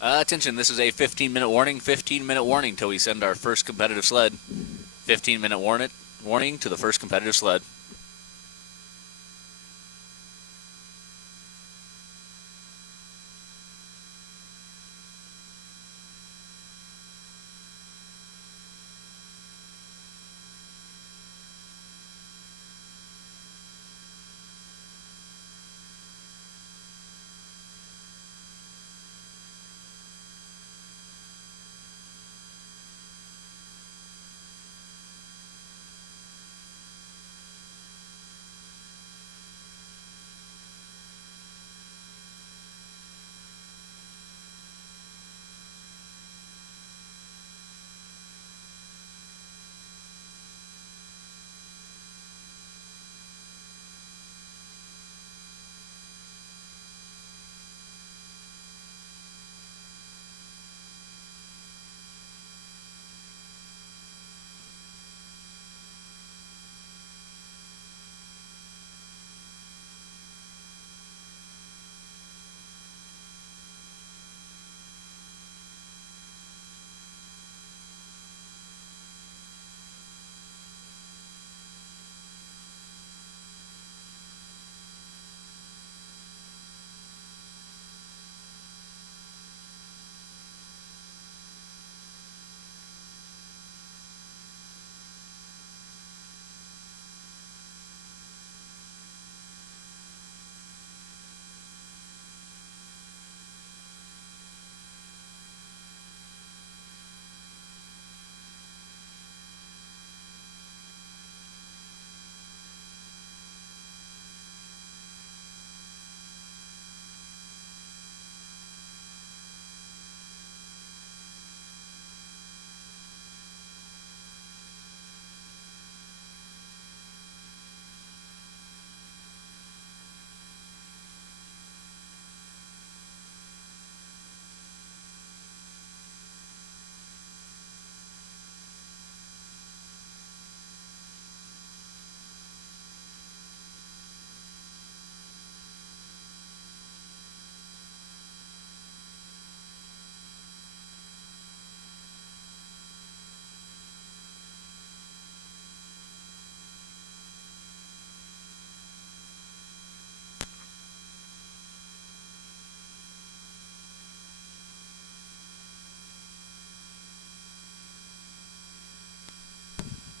Attention, this is a 15-minute warning. 15-minute warning till we send our first competitive sled. 15-minute warning to the first competitive sled.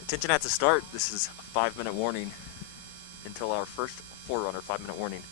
Attention at the start. This is a 5-minute warning until our first forerunner 5-minute warning.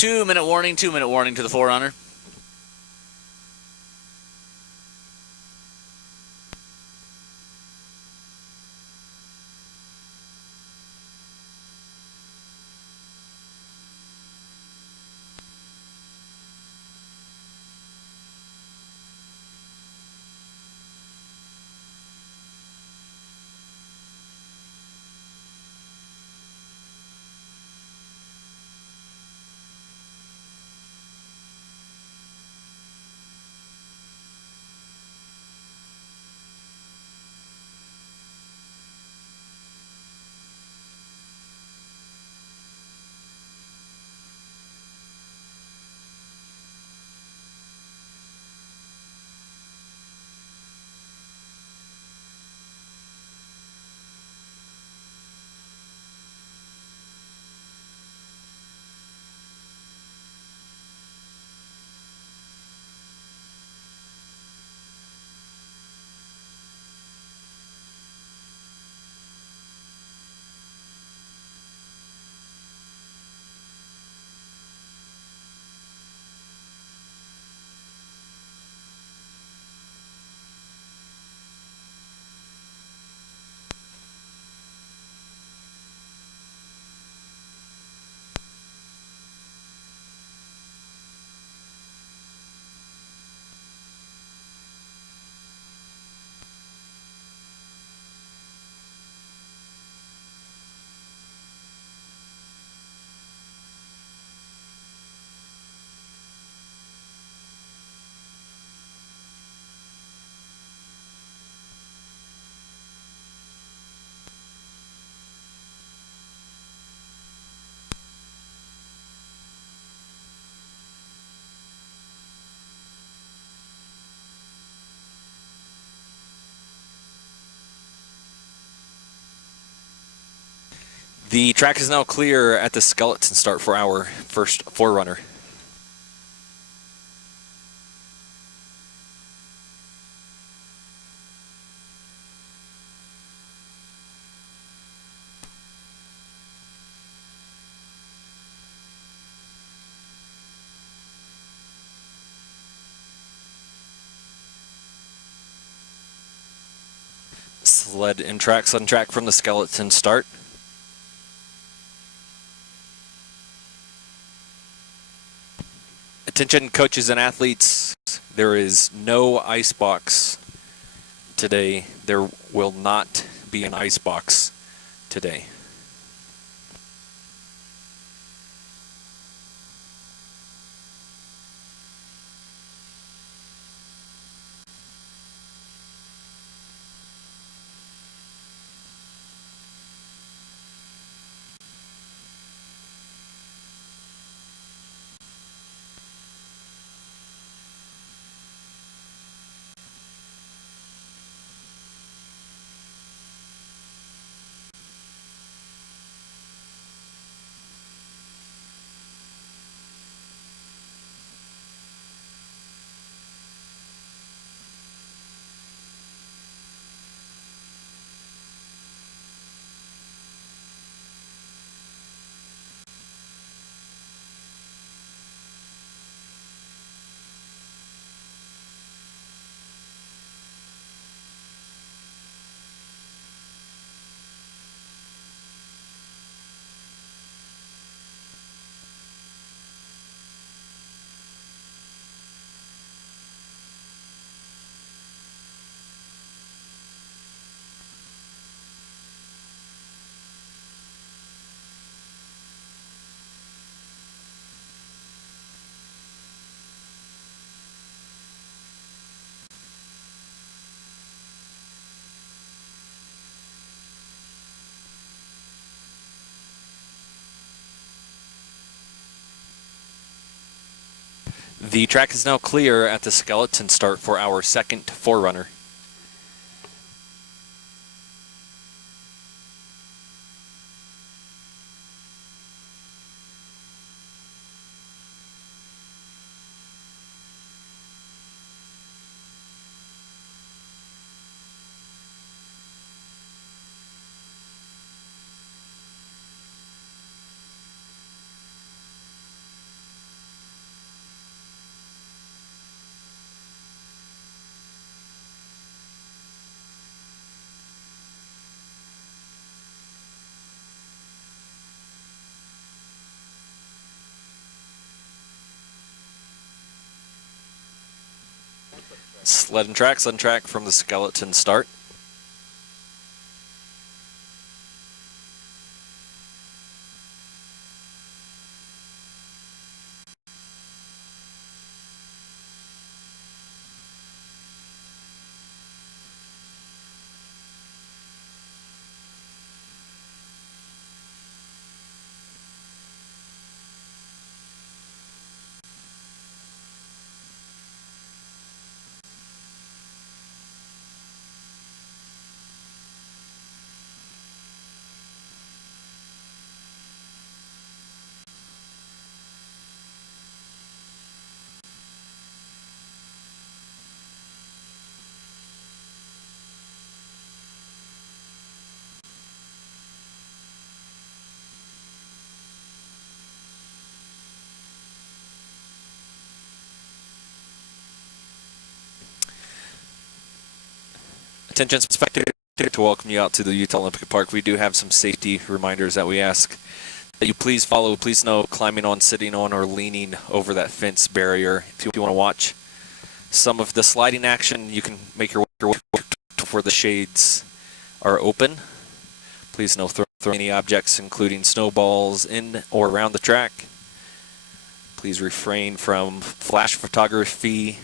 2-minute warning, 2-minute warning to the forerunner. The track is now clear at the skeleton start for our first forerunner. Sled and track from the skeleton start. Attention coaches and athletes, there is no ice box today. There will not be an ice box today. The track is now clear at the skeleton start for our second forerunner. Sled and track from the skeleton start. Attention spectators, to welcome you out to the Utah Olympic Park. We do have some safety reminders that we ask that you please follow. Please no climbing on, sitting on, or leaning over that fence barrier. If you want to watch some of the sliding action, you can make your way to where the shades are open. Please no throw any objects, including snowballs, in or around the track. Please refrain from flash photography.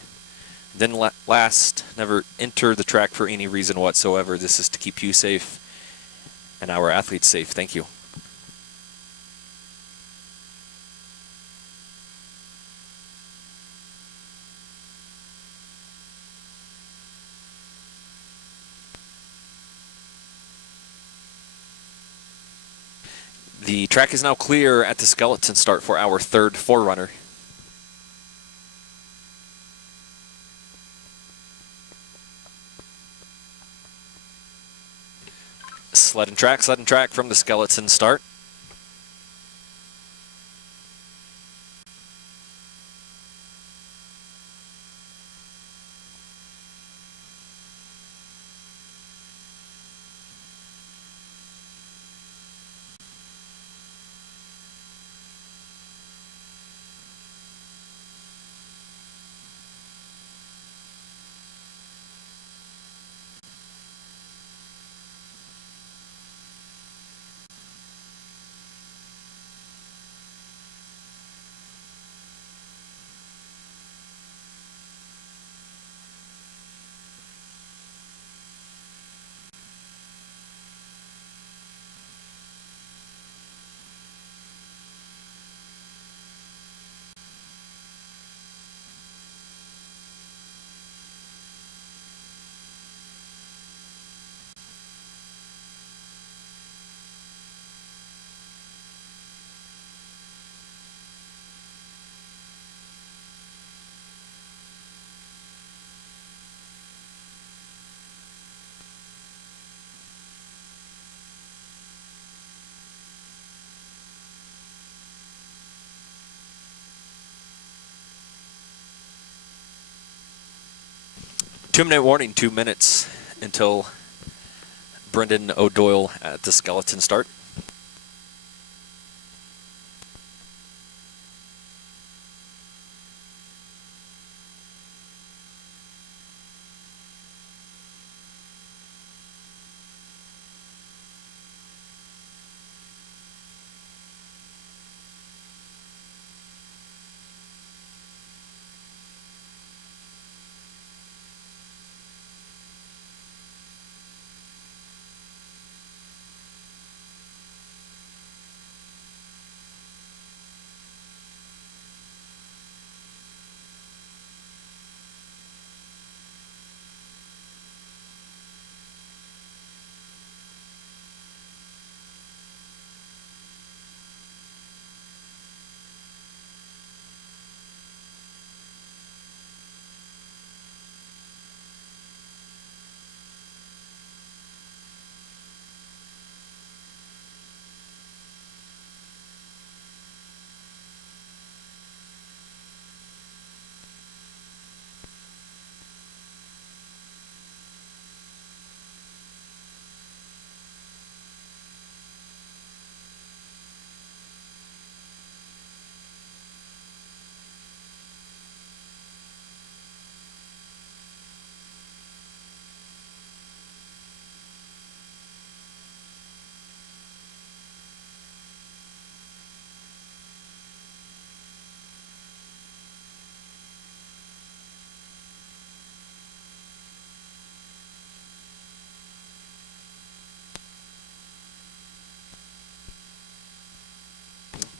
Then last, never enter the track for any reason whatsoever. This is to keep you safe and our athletes safe. Thank you. The track is now clear at the skeleton start for our third forerunner. Sled and track from the skeleton start. Two-minute warning, 2 minutes until Brendan O'Doyle at the skeleton start.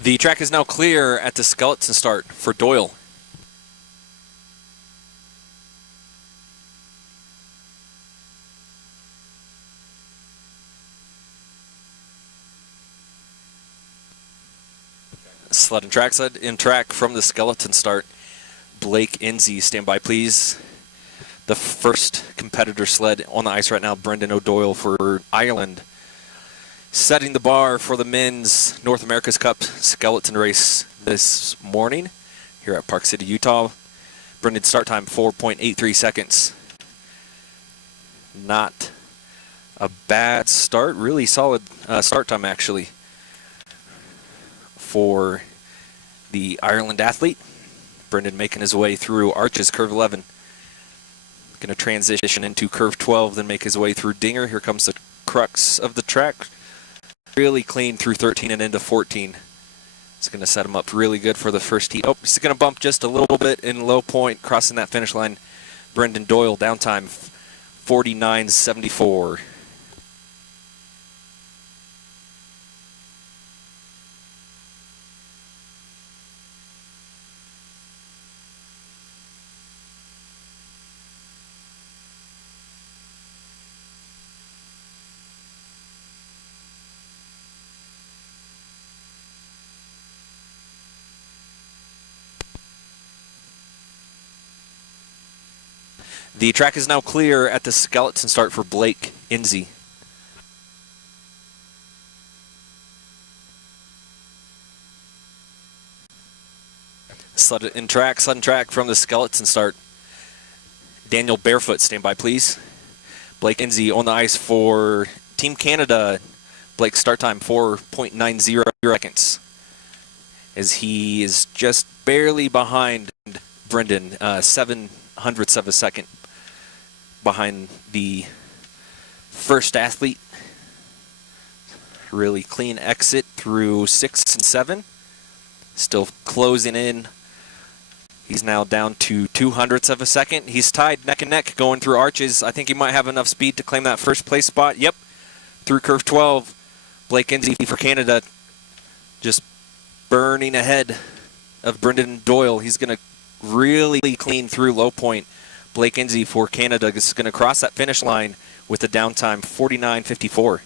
The track is now clear at the skeleton start for Doyle. Sled and track from the skeleton start. Blake Enzi, stand by please. The first competitor sled on the ice right now, Brendan O'Doyle for Ireland. Setting the bar for the men's North America's Cup skeleton race this morning here at Park City, Utah. Brendan's start time 4.83 seconds. Not a bad start, really solid start time actually for the Ireland athlete. Brendan making his way through arches, curve 11. Going to transition into curve 12, then make his way through Dinger. Here comes the crux of the track. Really clean through 13 and into 14. It's going to set him up really good for the first heat. Oh, he's going to bump just a little bit in low point, crossing that finish line. Brendan Doyle, downtime 49.74. The track is now clear at the skeleton start for Blake Enzi. Sled and track from the skeleton start. Daniel Barefoot, stand by please. Blake Enzi on the ice for Team Canada. Blake's start time 4.90 seconds. As he is just barely behind Brendan, 0.07 of a second behind the first athlete. Really clean exit through 6 and 7. Still closing in. He's now down to 0.02 of a second. He's tied neck and neck going through arches. I think he might have enough speed to claim that first place spot. Yep, through curve 12. Blake Enzi for Canada just burning ahead of Brendan Doyle. He's going to really clean through low point. Blake Enzi for Canada is going to cross that finish line with a downtime 49.54.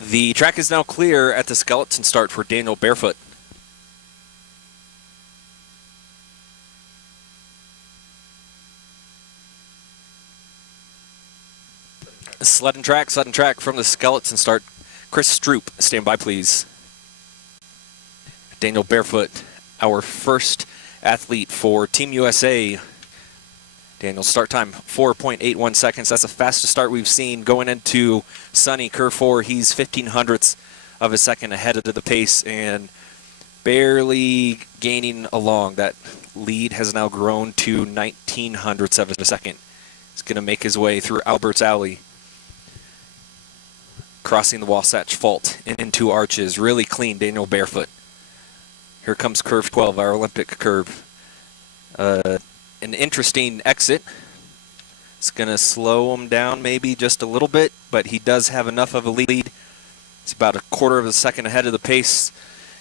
The track is now clear at the skeleton start for Daniel Barefoot. Sled and track from the skeleton start. Chris Stroop, stand by please. Daniel Barefoot, our first athlete for Team USA. Daniel's start time 4.81 seconds. That's the fastest start we've seen going into sunny curve 4. He's 0.15 of a second ahead of the pace and barely gaining along. That lead has now grown to 0.19 of a second. He's going to make his way through Albert's Alley, crossing the Wasatch Fault into arches. Really clean, Daniel Barefoot. Here comes curve 12, our Olympic curve. An interesting exit. It's going to slow him down maybe just a little bit, but he does have enough of a lead. It's about 1/4 of a second ahead of the pace.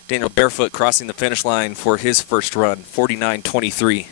Daniel Barefoot crossing the finish line for his first run, 49.23.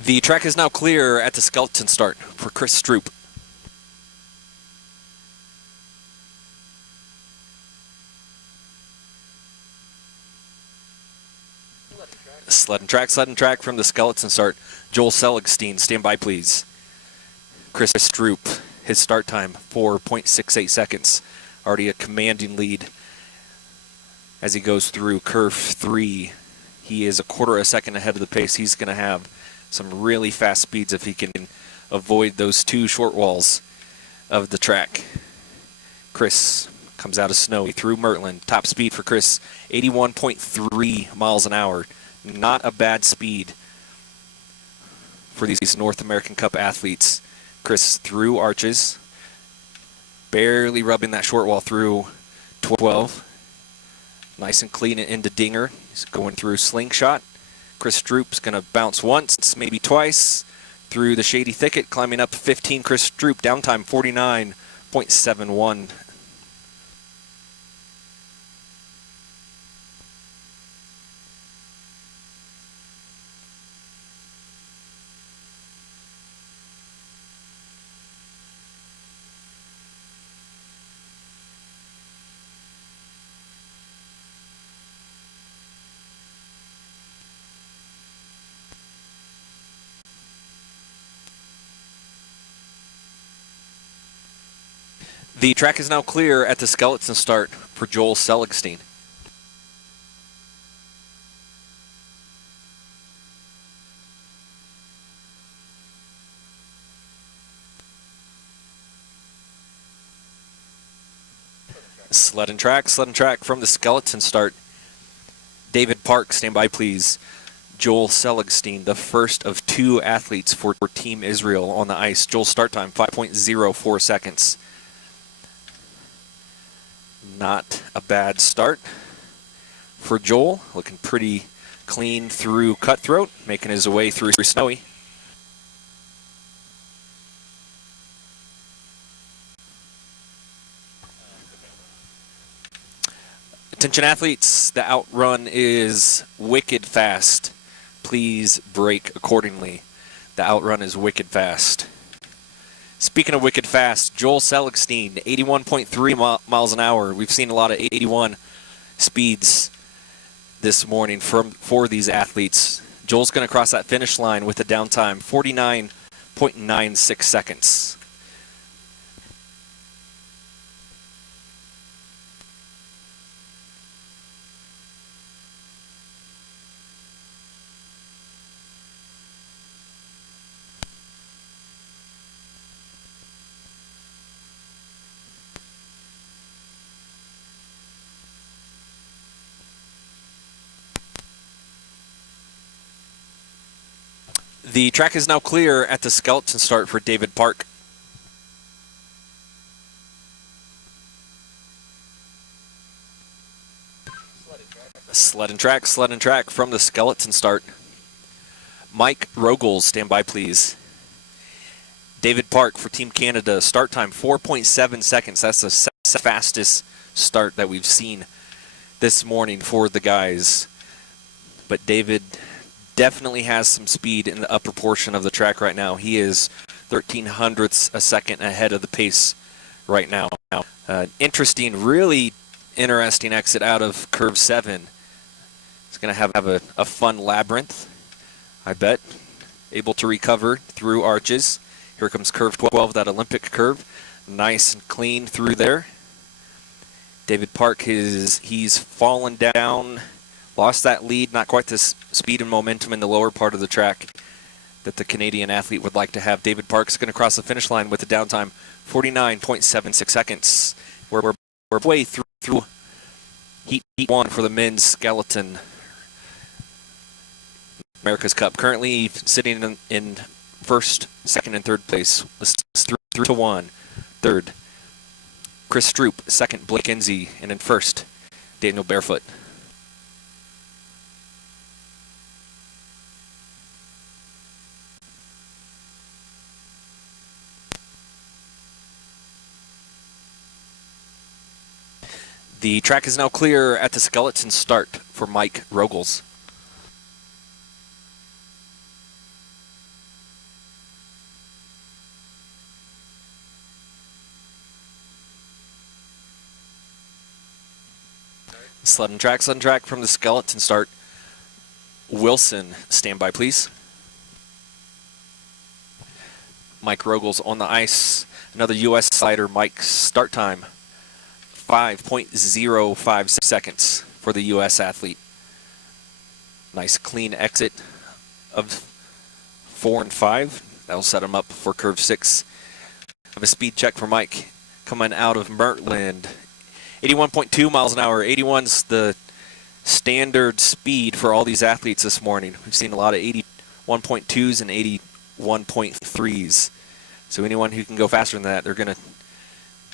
The track is now clear at the skeleton start for Chris Stroop. Sled and track from the skeleton start. Joel Seligstein, stand by please. Chris Stroop, his start time, 4.68 seconds. Already a commanding lead as he goes through curve 3. He is a quarter of a second ahead of the pace. He's going to have some really fast speeds if he can avoid those 2 short walls of the track. Chris comes out of Snowy through Mertland. Top speed for Chris, 81.3 miles an hour. Not a bad speed for these North American Cup athletes. Chris through arches, barely rubbing that short wall through 12. Nice and clean into Dinger. He's going through slingshot. Chris Stroop's going to bounce once, maybe twice, through the shady thicket, climbing up 15. Chris Stroop, downtime 49.71. The track is now clear at the skeleton start for Joel Seligstein. Sled and track from the skeleton start. David Park, stand by please. Joel Seligstein, the first of 2 athletes for Team Israel on the ice. Joel's start time, 5.04 seconds. Not a bad start for Joel. Looking pretty clean through Cutthroat, making his way through Snowy. Attention athletes, the outrun is wicked fast. Please brake accordingly. The outrun is wicked fast. Speaking of wicked fast, Joel Seligstein, 81.3 miles an hour. We've seen a lot of 81 speeds this morning for these athletes. Joel's going to cross that finish line with a downtime, 49.96 seconds. The track is now clear at the skeleton start for David Park. Sled and track from the skeleton start. Mike Rogels, stand by please. David Park for Team Canada, start time 4.7 seconds. That's the fastest start that we've seen this morning for the guys. But David definitely has some speed in the upper portion of the track right now. He is 0.13 a second ahead of the pace right now. Interesting, really interesting exit out of curve 7. It's going to have a fun labyrinth, I bet. Able to recover through arches. Here comes curve 12, that Olympic curve. Nice and clean through there. David Park, he's fallen down. Lost that lead, not quite the speed and momentum in the lower part of the track that the Canadian athlete would like to have. David Park's going to cross the finish line with a downtime, 49.76 seconds. We're way through heat 1 for the men's skeleton America's Cup. Currently sitting in first, second, and third place. Through to 1. Third, Chris Stroop. Second, Blake Enzi. And in first, Daniel Barefoot. The track is now clear at the skeleton start for Mike Rogels. Sled and track from the skeleton start. Wilson, stand by please. Mike Rogels on the ice. Another U.S. slider. Mike's start time, 5.05 seconds for the U.S. athlete. Nice clean exit of 4 and 5. That'll set him up for curve 6. Have a speed check for Mike coming out of Mertland. 81.2 miles an hour. 81's the standard speed for all these athletes this morning. We've seen a lot of 81.2s and 81.3s. So anyone who can go faster than that, they're going to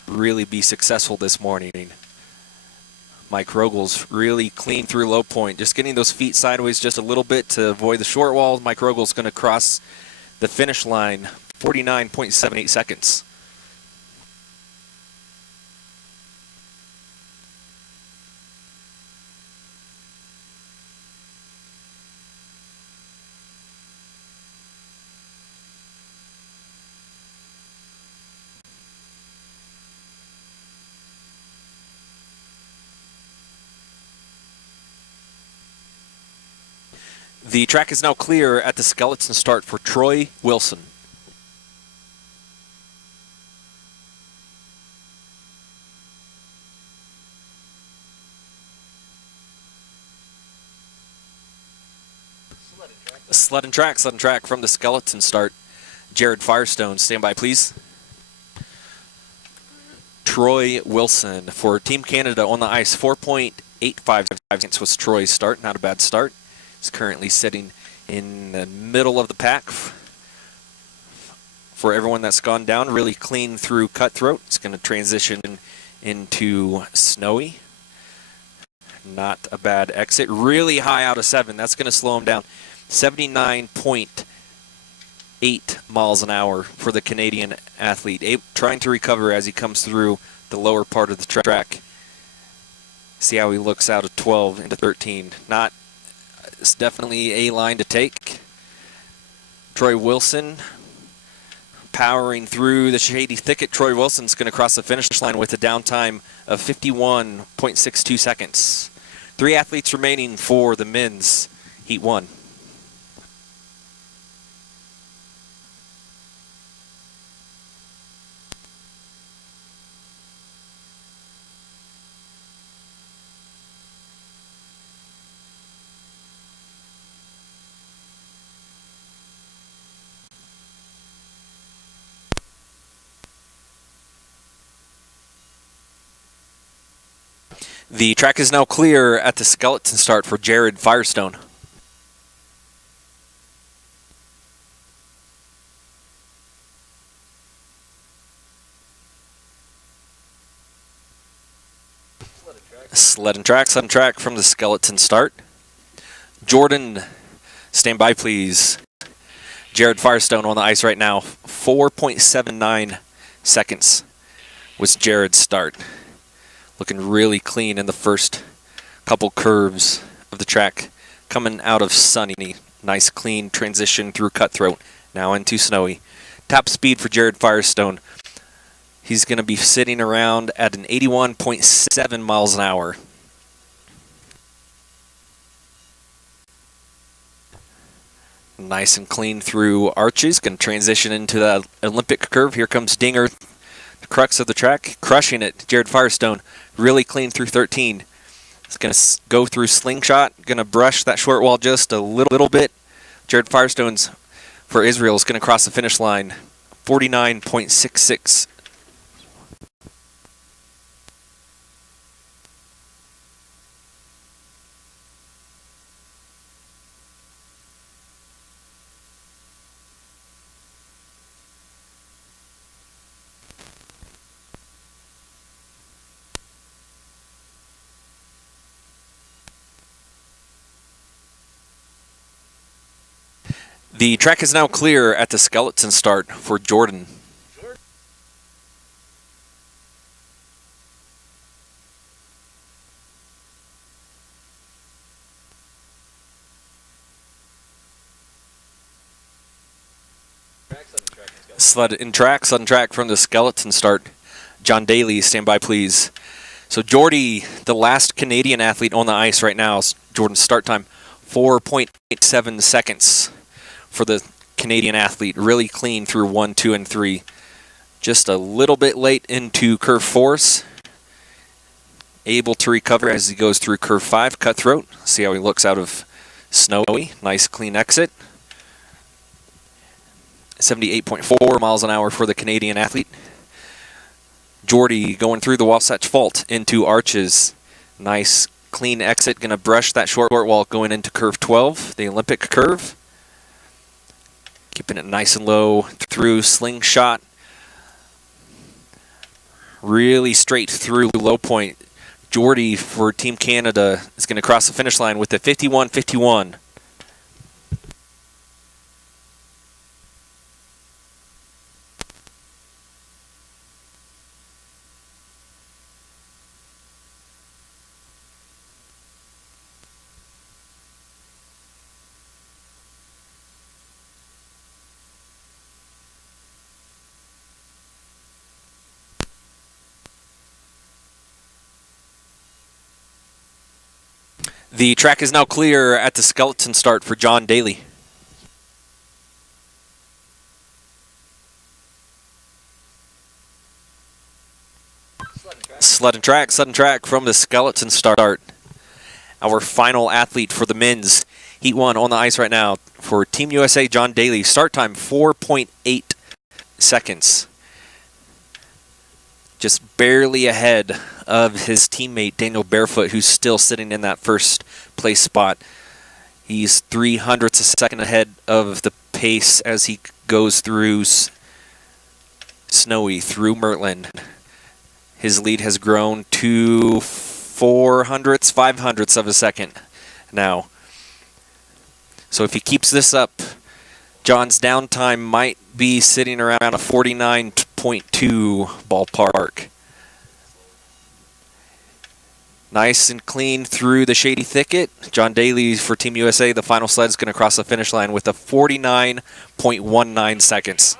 really be successful this morning. Mike Rogels really clean through low point, just getting those feet sideways just a little bit to avoid the short wall. Mike Rogels going to cross the finish line, 49.78 seconds. The track is now clear at the skeleton start for Troy Wilson. Sled and track from the skeleton start. Jared Firestone, stand by please. Troy Wilson for Team Canada on the ice, 4.85 seconds was Troy's start, not a bad start. He's currently sitting in the middle of the pack. For everyone that's gone down, really clean through Cutthroat. It's going to transition into Snowy. Not a bad exit. Really high out of 7. That's going to slow him down. 79.8 miles an hour for the Canadian athlete. Trying to recover as he comes through the lower part of the track. See how he looks out of 12 into 13. It's definitely a line to take. Troy Wilson powering through the shady thicket. Troy Wilson's going to cross the finish line with a downtime of 51.62 seconds. 3 athletes remaining for the men's Heat 1. The track is now clear at the skeleton start for Jared Firestone. Sled and track from the skeleton start. Jordan, stand by please. Jared Firestone on the ice right now. 4.79 seconds was Jared's start. Looking really clean in the first couple curves of the track. Coming out of Sunny. Nice clean transition through Cutthroat. Now into Snowy. Top speed for Jared Firestone. He's going to be sitting around at an 81.7 miles an hour. Nice and clean through arches. Going to transition into the Olympic curve. Here comes Dinger. The crux of the track, crushing it. Jared Firestone, really clean through 13. It's going to go through Slingshot, going to brush that short wall just a little bit. Jared Firestone's for Israel is going to cross the finish line, 49.66. The track is now clear at the skeleton start for Jordan. Sled and track from the skeleton start. John Daly, stand by please. So Jordy, the last Canadian athlete on the ice right now, Jordan's start time, 4.87 seconds for the Canadian athlete, really clean through 1, 2, and 3. Just a little bit late into curve 4s. Able to recover as he goes through curve 5, cutthroat. See how he looks out of snowy. Nice clean exit. 78.4 miles an hour for the Canadian athlete. Jordy going through the Wasatch Fault into arches. Nice clean exit. Going to brush that short wall going into curve 12, the Olympic curve. Keeping it nice and low through slingshot. Really straight through low point. Jordy for Team Canada is going to cross the finish line with a 51.51. The track is now clear at the skeleton start for John Daly. Sudden track from the skeleton start. Our final athlete for the men's Heat 1 on the ice right now for Team USA, John Daly. Start time 4.8 seconds. Just barely ahead of his teammate Daniel Barefoot, who's still sitting in that first place spot. He's 0.03 a second ahead of the pace as he goes through snowy, through Mertland. His lead has grown to 0.05 of a second now. So if he keeps this up, John's downtime might be sitting around a 49.2 ballpark. Nice and clean through the shady thicket. John Daly for Team USA, the final sled, is going to cross the finish line with a 49.19 seconds.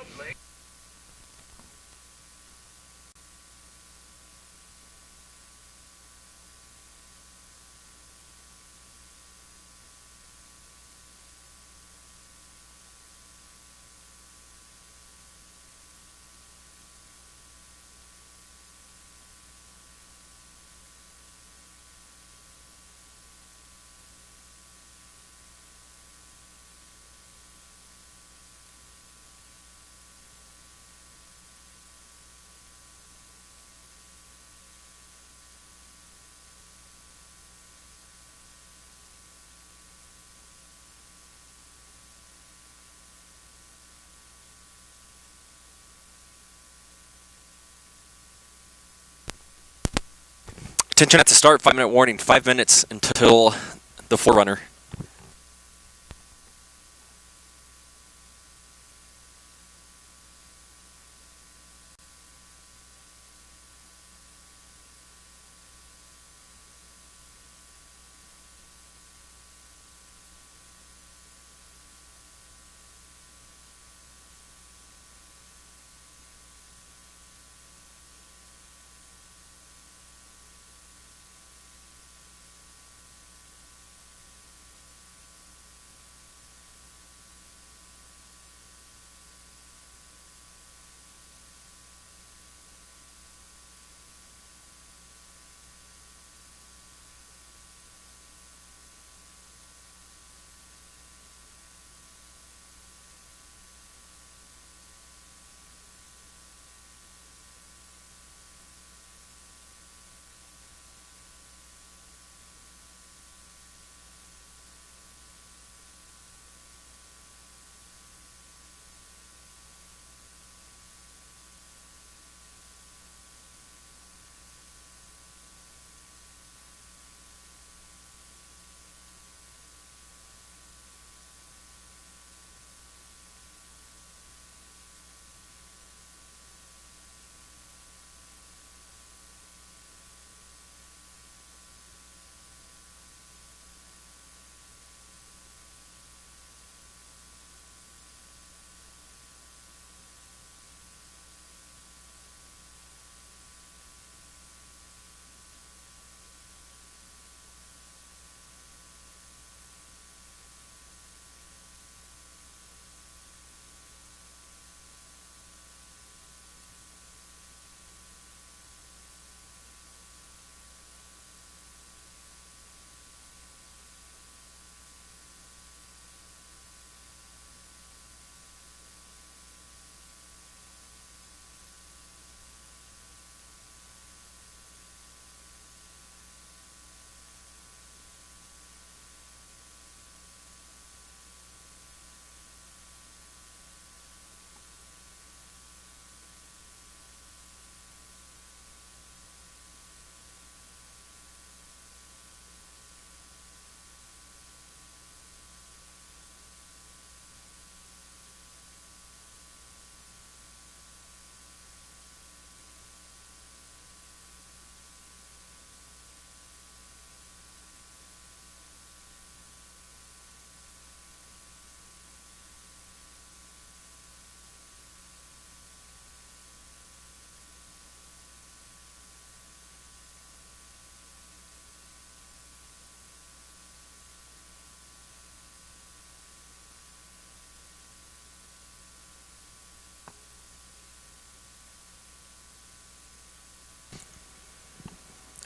Attention at the start, 5-minute warning, 5 minutes until the forerunner.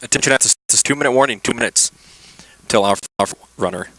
Attention at this 2-minute warning, 2 minutes till our runner.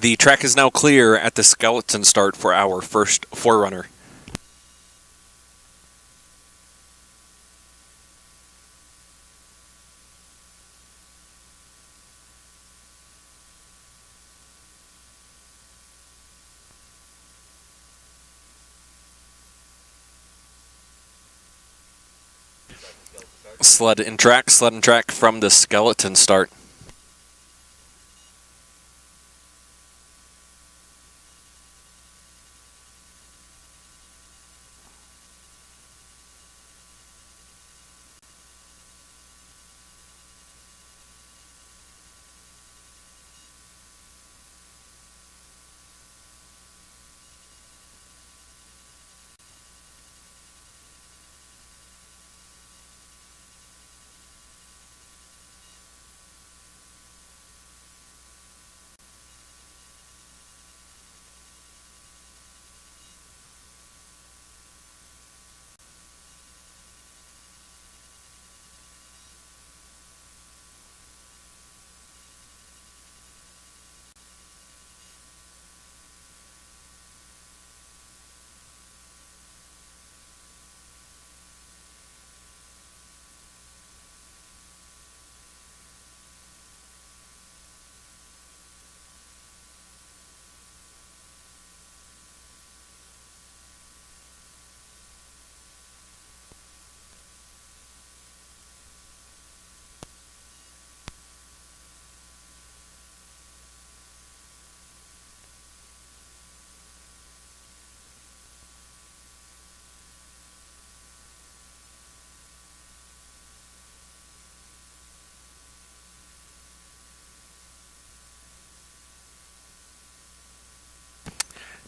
The track is now clear at the skeleton start for our first forerunner. Sled and track from the skeleton start.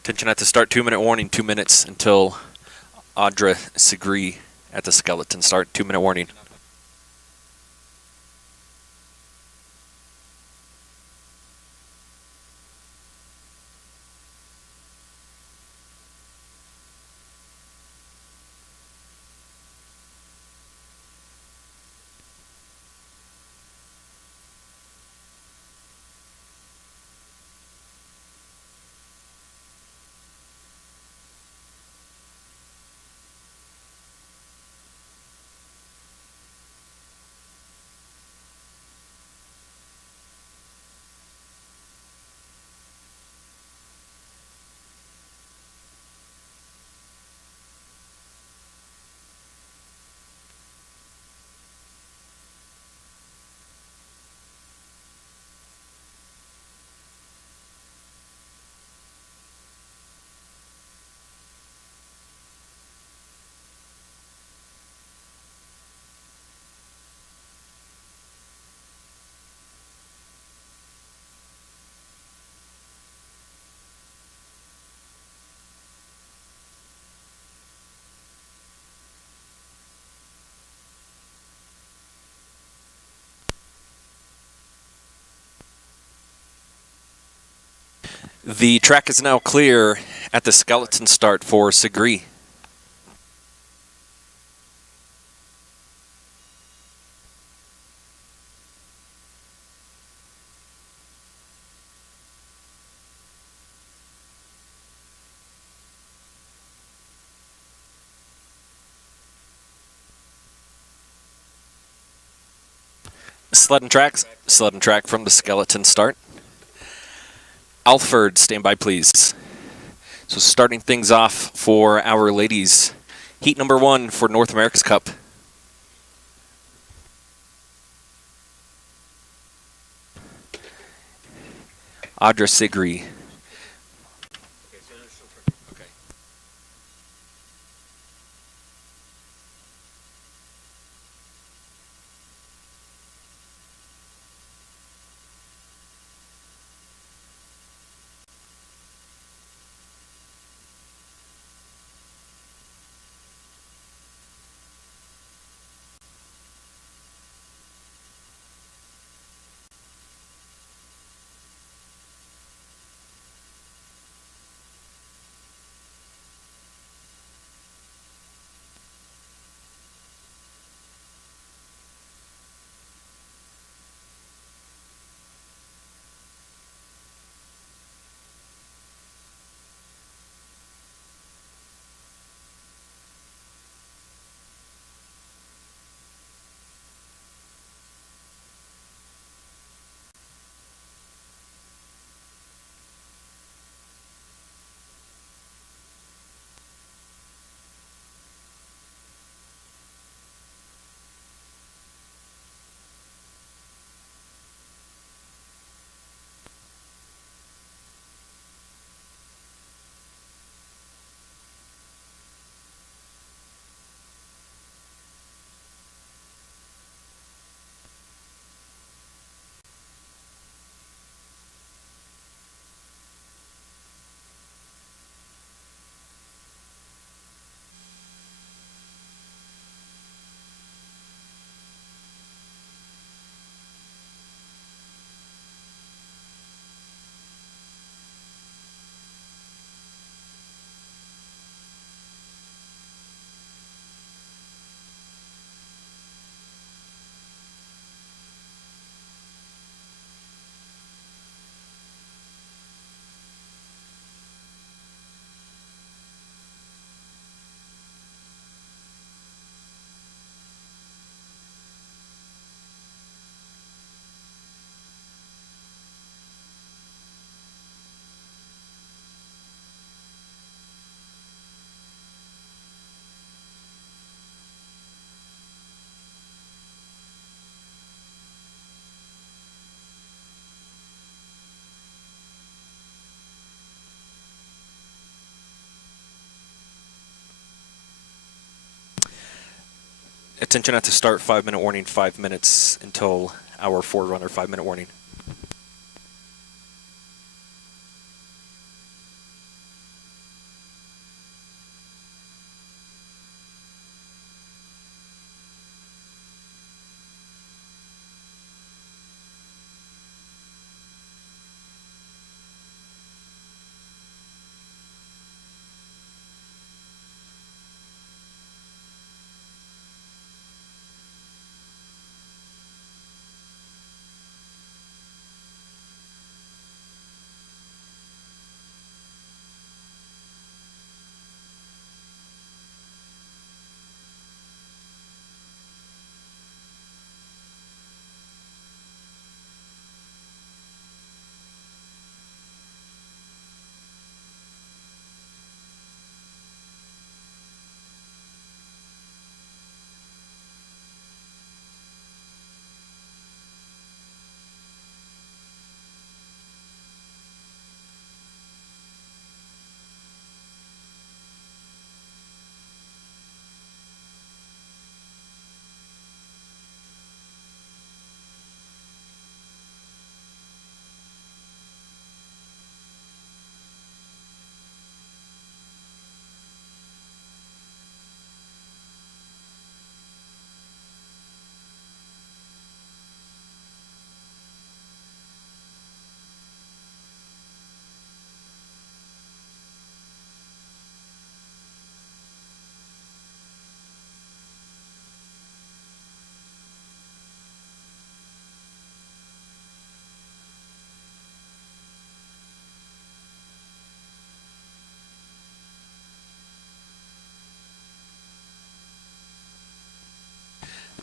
Attention at the start, 2-minute warning, 2 minutes until Audra Segre at the skeleton start, 2-minute warning. The track is now clear at the skeleton start for Segre. Sled and track from the skeleton start. Alford, stand by please. So starting things off for our ladies. Heat number 1 for North America's Cup. Audra Segre. Attention at the start, 5-minute warning, 5 minutes until our forerunner, 5-minute warning.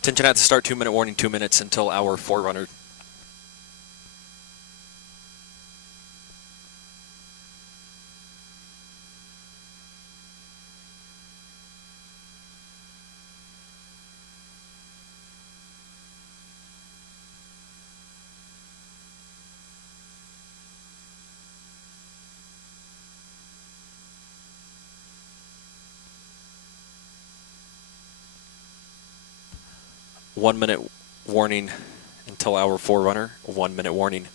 Attention at the start, 2 minute warning, 2 minutes until our forerunner. One minute warning until our forerunner. 1 minute warning.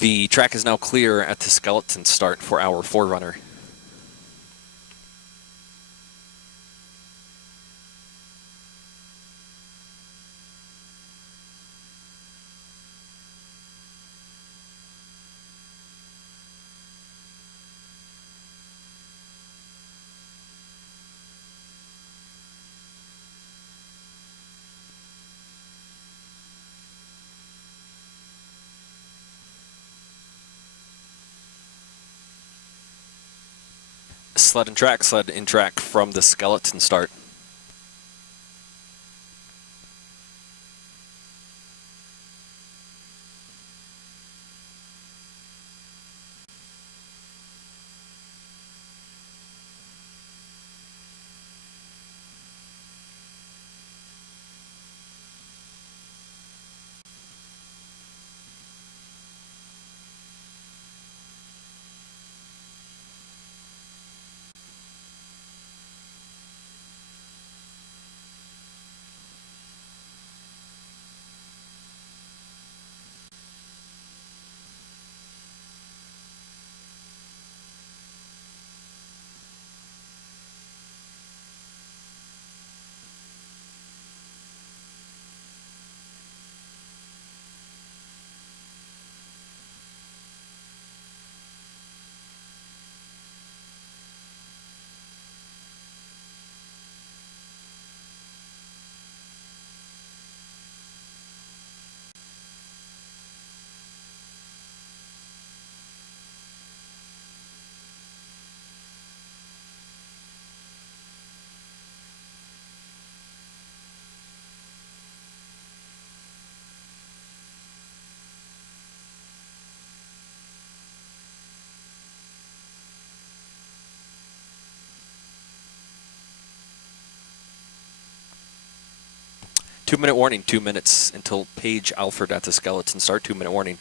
The track is now clear at the skeleton start for our forerunner. Sled in track from the skeleton start. Two-minute warning, 2 minutes until Paige Alford at the skeleton start. 2 minute warning.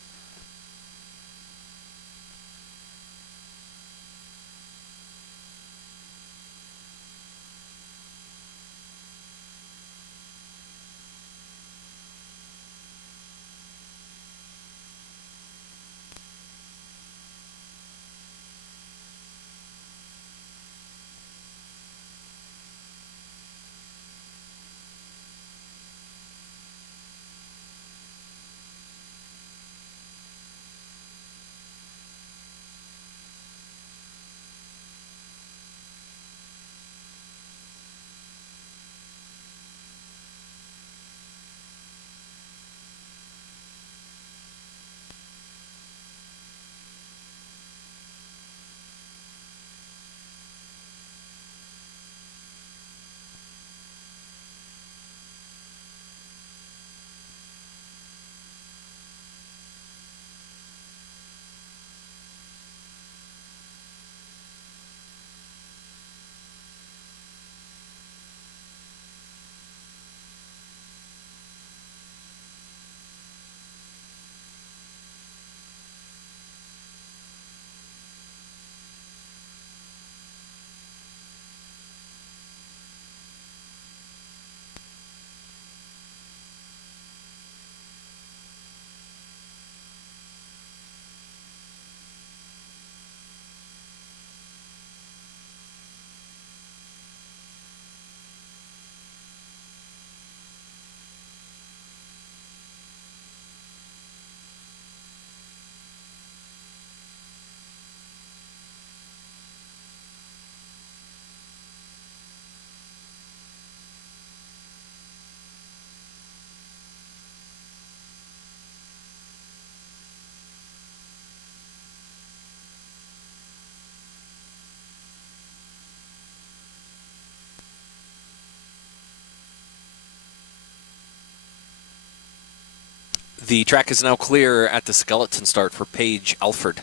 The track is now clear at the skeleton start for Paige Alford.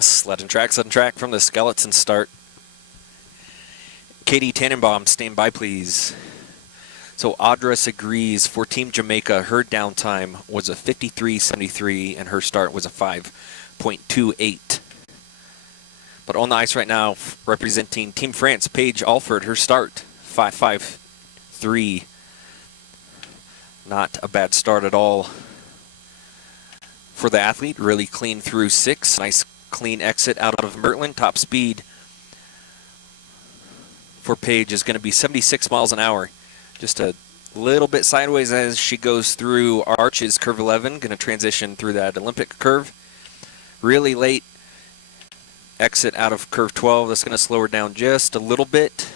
Sled and track from the skeleton start. Katie Tannenbaum, stand by please. So Audra agrees for Team Jamaica, her downtime was a 53.73 and her start was a 5.28. But on the ice right now, representing Team France, Paige Alford, her start, 5.53. Not a bad start at all for the athlete. Really clean through 6. Nice clean exit out of Mertland. Top speed for Paige is going to be 76 miles an hour. Just a little bit sideways as she goes through arches, curve 11, going to transition through that Olympic curve. Really late exit out of curve 12. That's going to slow her down just a little bit.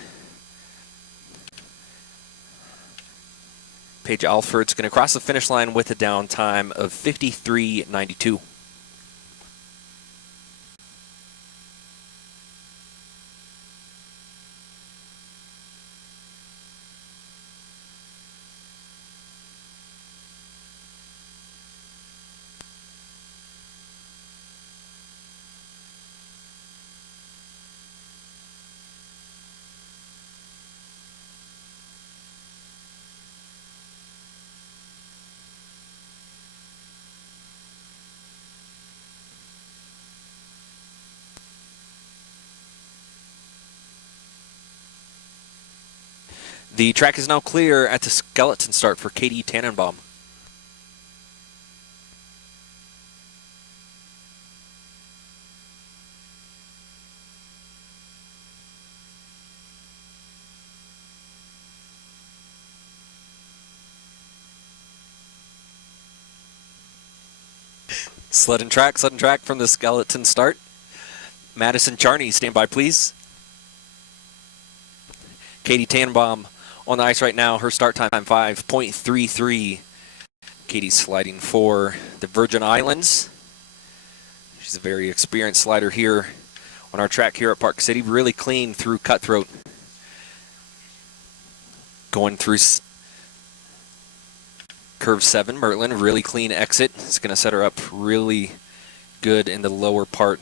Paige Alford's going to cross the finish line with a downtime of 53.92. The track is now clear at the skeleton start for Katie Tannenbaum. Sled and track from the skeleton start. Madison Charney, stand by please. Katie Tannenbaum on the ice right now, her start time 5.33. Katie's sliding for the Virgin Islands. She's a very experienced slider here on our track here at Park City. Really clean through Cutthroat. Going through curve 7, Mertland, really clean exit. It's going to set her up really good in the lower part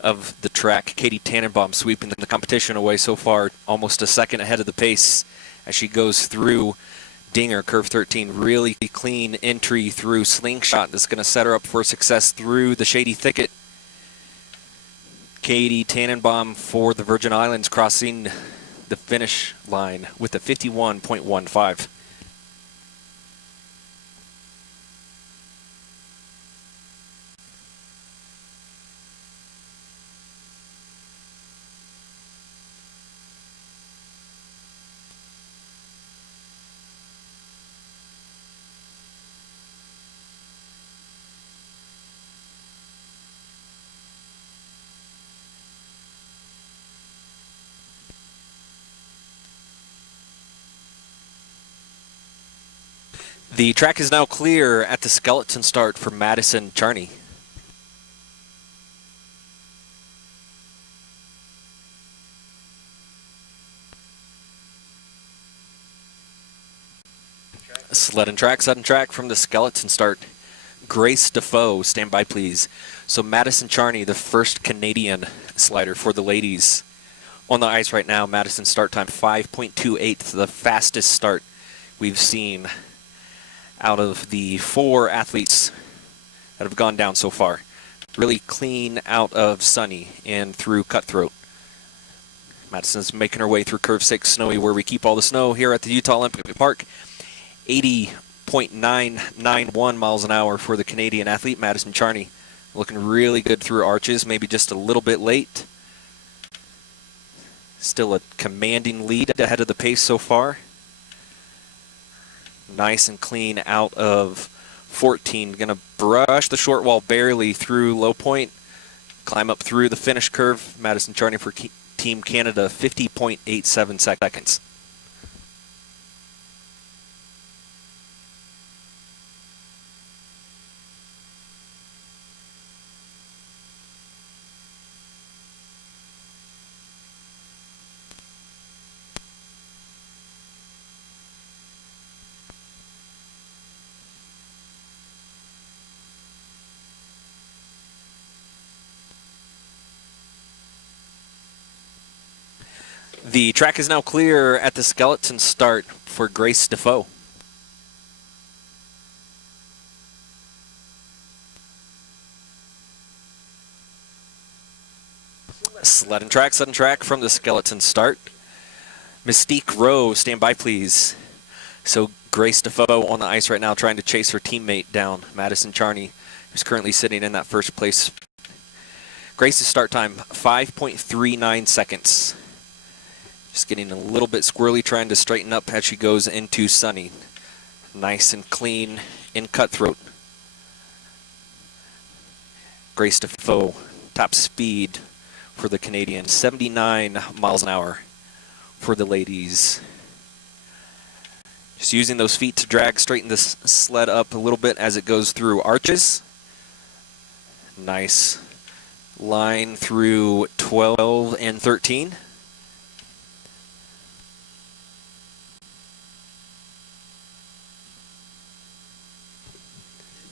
of the track. Katie Tannenbaum sweeping the competition away so far, almost a second ahead of the pace as she goes through Dinger, curve 13. Really clean entry through Slingshot that's going to set her up for success through the shady thicket. Katie Tannenbaum for the Virgin Islands crossing the finish line with a 51.15. The track is now clear at the skeleton start for Madison Charney. Sled and track from the skeleton start. Grace Defoe, stand by please. So Madison Charney, the first Canadian slider for the ladies. On the ice right now, Madison start time 5.28, the fastest start we've seen out of the 4 athletes that have gone down so far. Really clean out of Sunny and through Cutthroat. Madison's making her way through curve 6, Snowy, where we keep all the snow here at the Utah Olympic Park. 80.991 miles an hour for the Canadian athlete, Madison Charney. Looking really good through arches, maybe just a little bit late. Still a commanding lead ahead of the pace so far. Nice and clean out of 14. Going to brush the short wall barely through low point. Climb up through the finish curve. Madison Charney for Team Canada, 50.87 seconds. The track is now clear at the skeleton start for Grace Defoe. Sled and track from the skeleton start. Mystique Rowe, stand by please. So Grace Defoe on the ice right now trying to chase her teammate down, Madison Charney, who's currently sitting in that first place. Grace's start time, 5.39 seconds. Just getting a little bit squirrely, trying to straighten up as she goes into Sunny. Nice and clean in cutthroat. Grace Defoe, top speed for the Canadian, 79 miles an hour for the ladies. Just using those feet to drag, straighten this sled up a little bit as it goes through arches. Nice line through 12 and 13.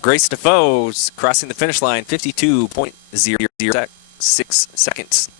Grace Defoe's crossing the finish line, 52.006 seconds.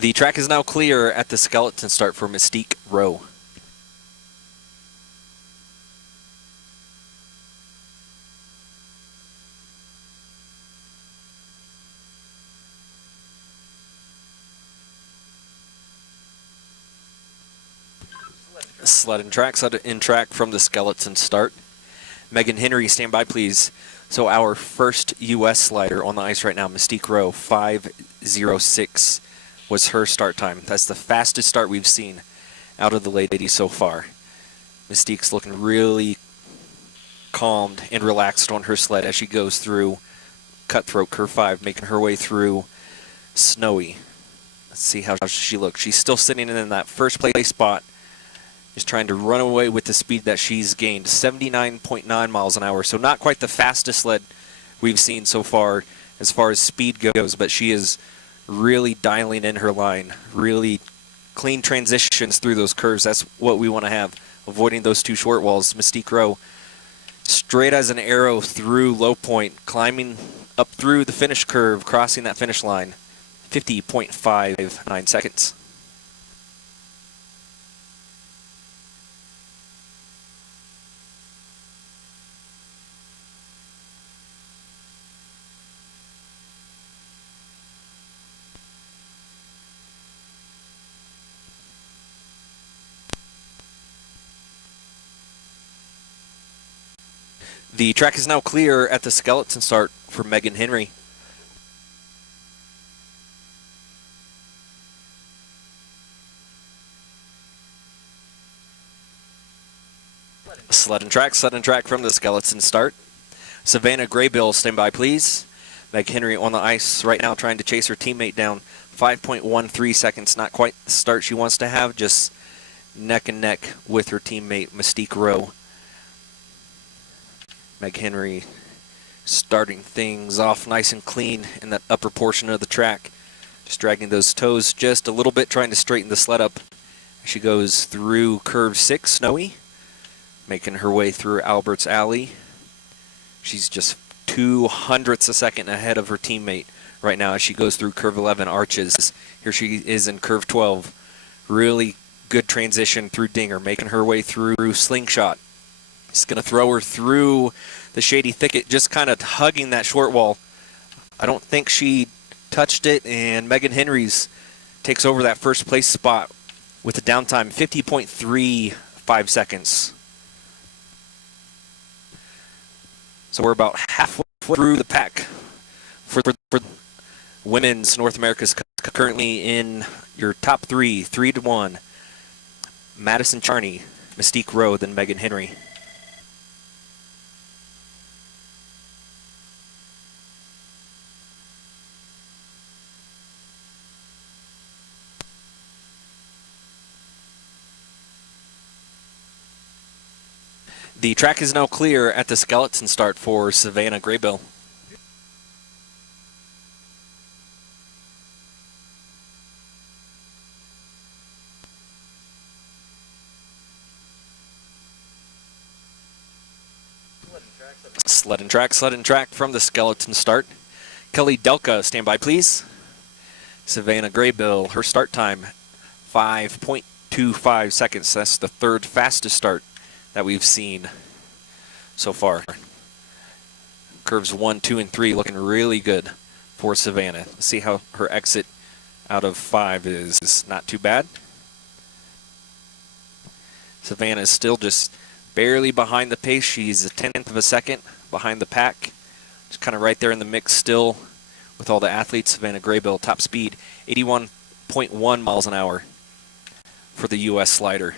The track is now clear at the skeleton start for Mystique Rowe. Sled and track from the skeleton start. Megan Henry, stand by please. So our first U.S. slider on the ice right now, Mystique Rowe, 5:06 was her start time. That's the fastest start we've seen out of the ladies so far. Mystique's looking really calmed and relaxed on her sled as she goes through Cutthroat, Curve 5, making her way through Snowy. Let's see how she looks. She's still sitting in that first place spot, just trying to run away with the speed that she's gained, 79.9 miles an hour. So not quite the fastest sled we've seen so far as speed goes, but she is really dialing in her line, really clean transitions through those curves. That's what we want to have, avoiding those two short walls. Mystique Rowe, straight as an arrow through low point, climbing up through the finish curve, crossing that finish line, 50.59 seconds. The track is now clear at the skeleton start for Megan Henry. Sled and track from the skeleton start. Savannah Graybill, stand by please. Meg Henry on the ice right now trying to chase her teammate down. 5.13 seconds, not quite the start she wants to have, just neck and neck with her teammate Mystique Rowe. Meg Henry starting things off nice and clean in that upper portion of the track. Just dragging those toes just a little bit, trying to straighten the sled up. She goes through Curve 6, Snowy, making her way through Albert's Alley. She's just 0.02 a second ahead of her teammate right now as she goes through Curve 11, Arches. Here she is in Curve 12. Really good transition through Dinger, making her way through Slingshot. It's going to throw her through the shady thicket, just kind of hugging that short wall. I don't think she touched it, and Megan Henry's takes over that first place spot with a downtime, 50.35 seconds. So we're about halfway through the pack for women's North America's currently in your top 3-1. Madison Charney, Mystique Rowe, then Megan Henry. The track is now clear at the skeleton start for Savannah Graybill. Sled and track from the skeleton start. Kelly Delka, stand by please. Savannah Graybill, her start time, 5.25 seconds. That's the third fastest start that we've seen so far. Curves 1, 2, and 3 looking really good for Savannah. Let's see how her exit out of 5 is. It's not too bad. Savannah is still just barely behind the pace. She's a 10th of a second behind the pack. Just kind of right there in the mix still with all the athletes. Savannah Graybill, top speed, 81.1 miles an hour for the U.S. slider.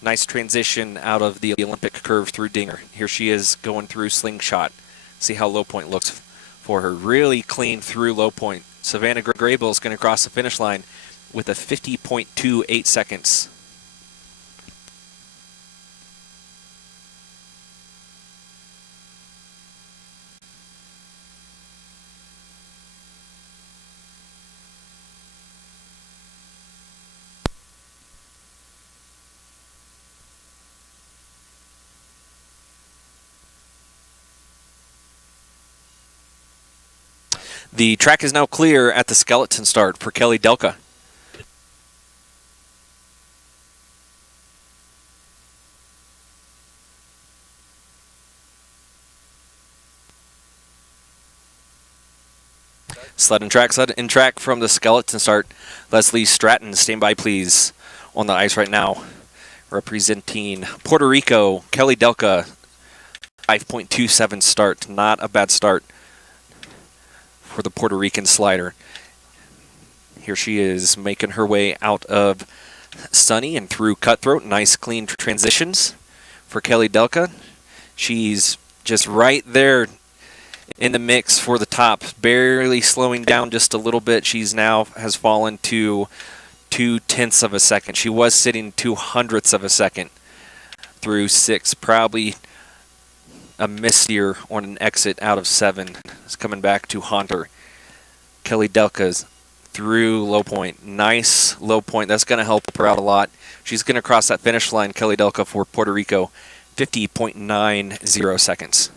Nice transition out of the Olympic curve through Dinger. Here she is going through slingshot. See how low point looks for her. Really clean through low point. Savannah Graybill is going to cross the finish line with a 50.28 seconds. The track is now clear at the skeleton start for Kelly Delka. Sled and track from the skeleton start. Leslie Stratton, stand by please on the ice right now. Representing Puerto Rico, Kelly Delka, 5.27 start. Not a bad start for the Puerto Rican slider. Here she is making her way out of Sunny and through Cutthroat. Nice clean transitions for Kelly Delka. She's just right there in the mix for the top, barely slowing down just a little bit. She's now has fallen to 0.2 of a second. She was sitting 0.02 of a second through 6, probably a miss here on an exit out of 7. It's coming back to Hunter. Kelly Delka's through low point. Nice low point. That's going to help her out a lot. She's going to cross that finish line, Kelly Delka, for Puerto Rico, 50.90 seconds.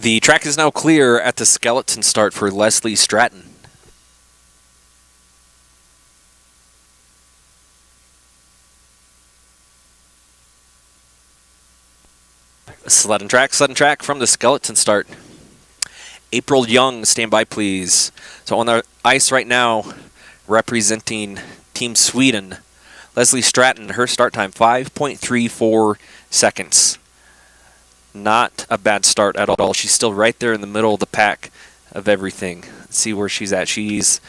The track is now clear at the skeleton start for Leslie Stratton. Sled and track from the skeleton start. April Young, stand by please. So on the ice right now, representing Team Sweden, Leslie Stratton, her start time, 5.34 seconds. Not a bad start at all. She's still right there in the middle of the pack of everything. Let's see where she's at. She's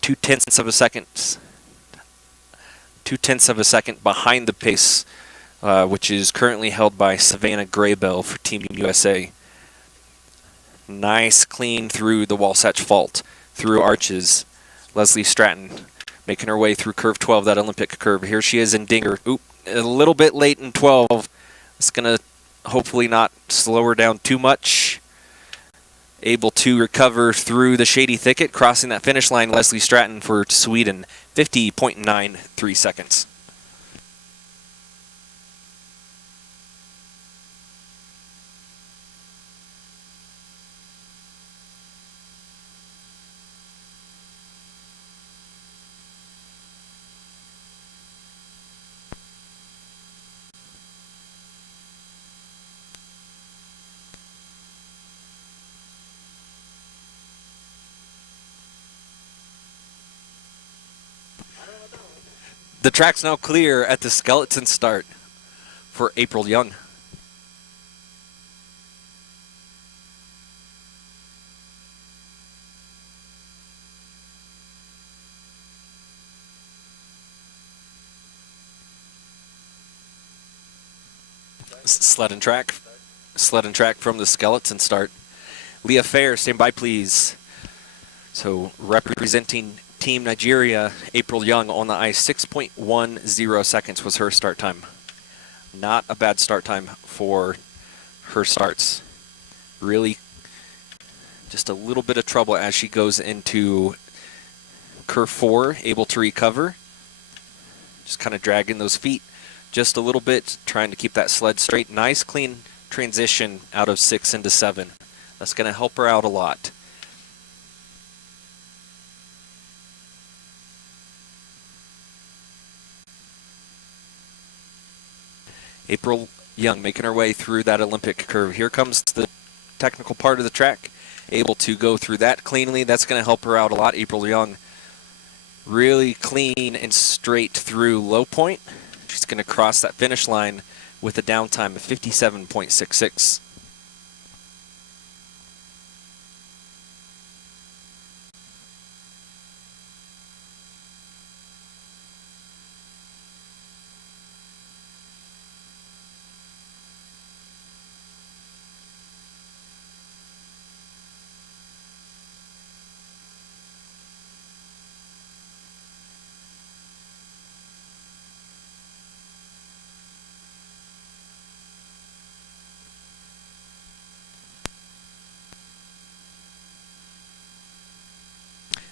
0.2 of a second. 0.2 of a second behind the pace, which is currently held by Savannah Graybill for Team USA. Nice clean through the Wasatch Fault, through arches. Leslie Stratton making her way through curve 12, that Olympic curve. Here she is in Dinger. Oop, a little bit late in 12. It's going to hopefully not slow her down too much. Able to recover through the shady thicket, crossing that finish line, Leslie Stratton for Sweden, 50.93 seconds. The track's now clear at the skeleton start for April Young. Sled and track. Sled and track from the skeleton start. Leah Fair, stand by please. So representing Team Nigeria, April Young on the ice, 6.10 seconds was her start time. Not a bad start time for her starts. Really just a little bit of trouble as she goes into curve 4, able to recover. Just kind of dragging those feet just a little bit, trying to keep that sled straight. Nice clean transition out of 6 into 7. That's going to help her out a lot. April Young making her way through that Olympic curve. Here comes the technical part of the track. Able to go through that cleanly. That's going to help her out a lot. April Young really clean and straight through low point. She's going to cross that finish line with a downtime of 57.66.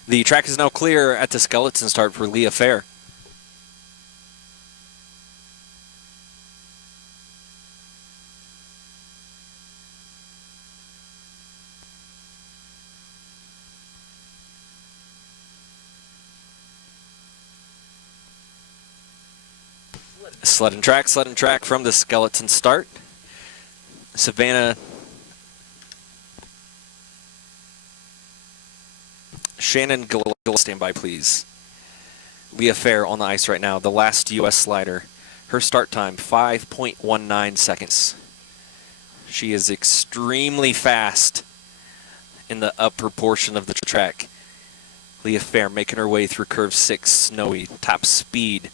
The track is now clear at the skeleton start for Leah Fair. Sled and track from the skeleton start. Savannah Shannon Gill, stand by please. Leah Fair on the ice right now, the last U.S. slider. Her start time, 5.19 seconds. She is extremely fast in the upper portion of the track. Leah Fair making her way through curve 6, snowy, top speed,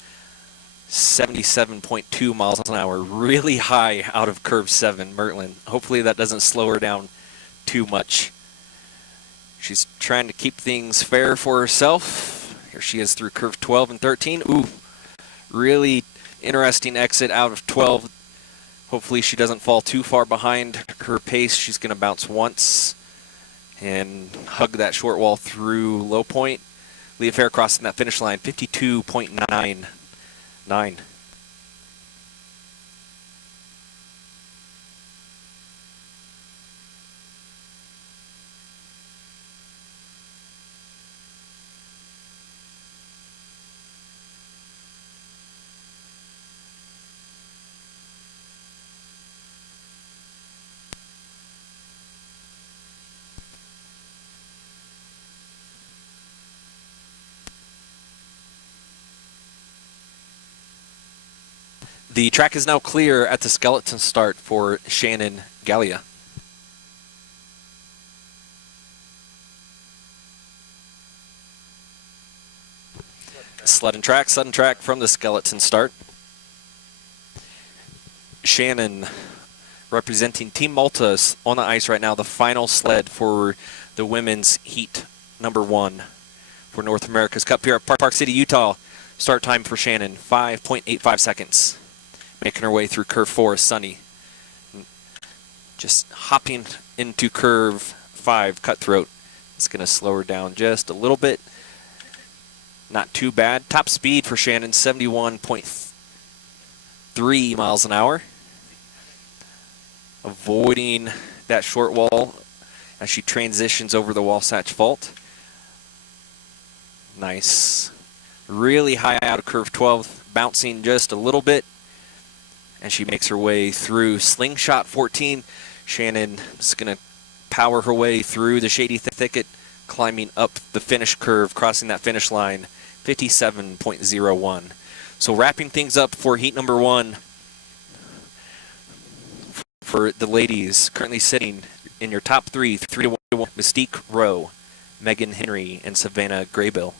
77.2 miles an hour, really high out of curve 7, Mertland. Hopefully that doesn't slow her down too much. She's trying to keep things fair for herself. Here she is through curve 12 and 13. Ooh, really interesting exit out of 12. Hopefully she doesn't fall too far behind her pace. She's going to bounce once and hug that short wall through low point. Leah Fair crossing that finish line, 52.99. The track is now clear at the skeleton start for Shannon Gallia. Sled and track from the skeleton start. Shannon representing Team Malta on the ice right now, the final sled for the women's heat number 1 for North America's Cup here at Park City, Utah. Start time for Shannon, 5.85 seconds. Making her way through curve 4, Sunny. Just hopping into curve 5, Cutthroat. It's going to slow her down just a little bit. Not too bad. Top speed for Shannon, 71.3 miles an hour. Avoiding that short wall as she transitions over the Wasatch Fault. Nice. Really high out of curve 12, bouncing just a little bit. And she makes her way through Slingshot 14. Shannon is going to power her way through the shady thicket, climbing up the finish curve, crossing that finish line, 57.01. So wrapping things up for heat number 1 for the ladies, currently sitting in your top 3, 3-1, Mystique Rowe, Megan Henry, and Savannah Graybill.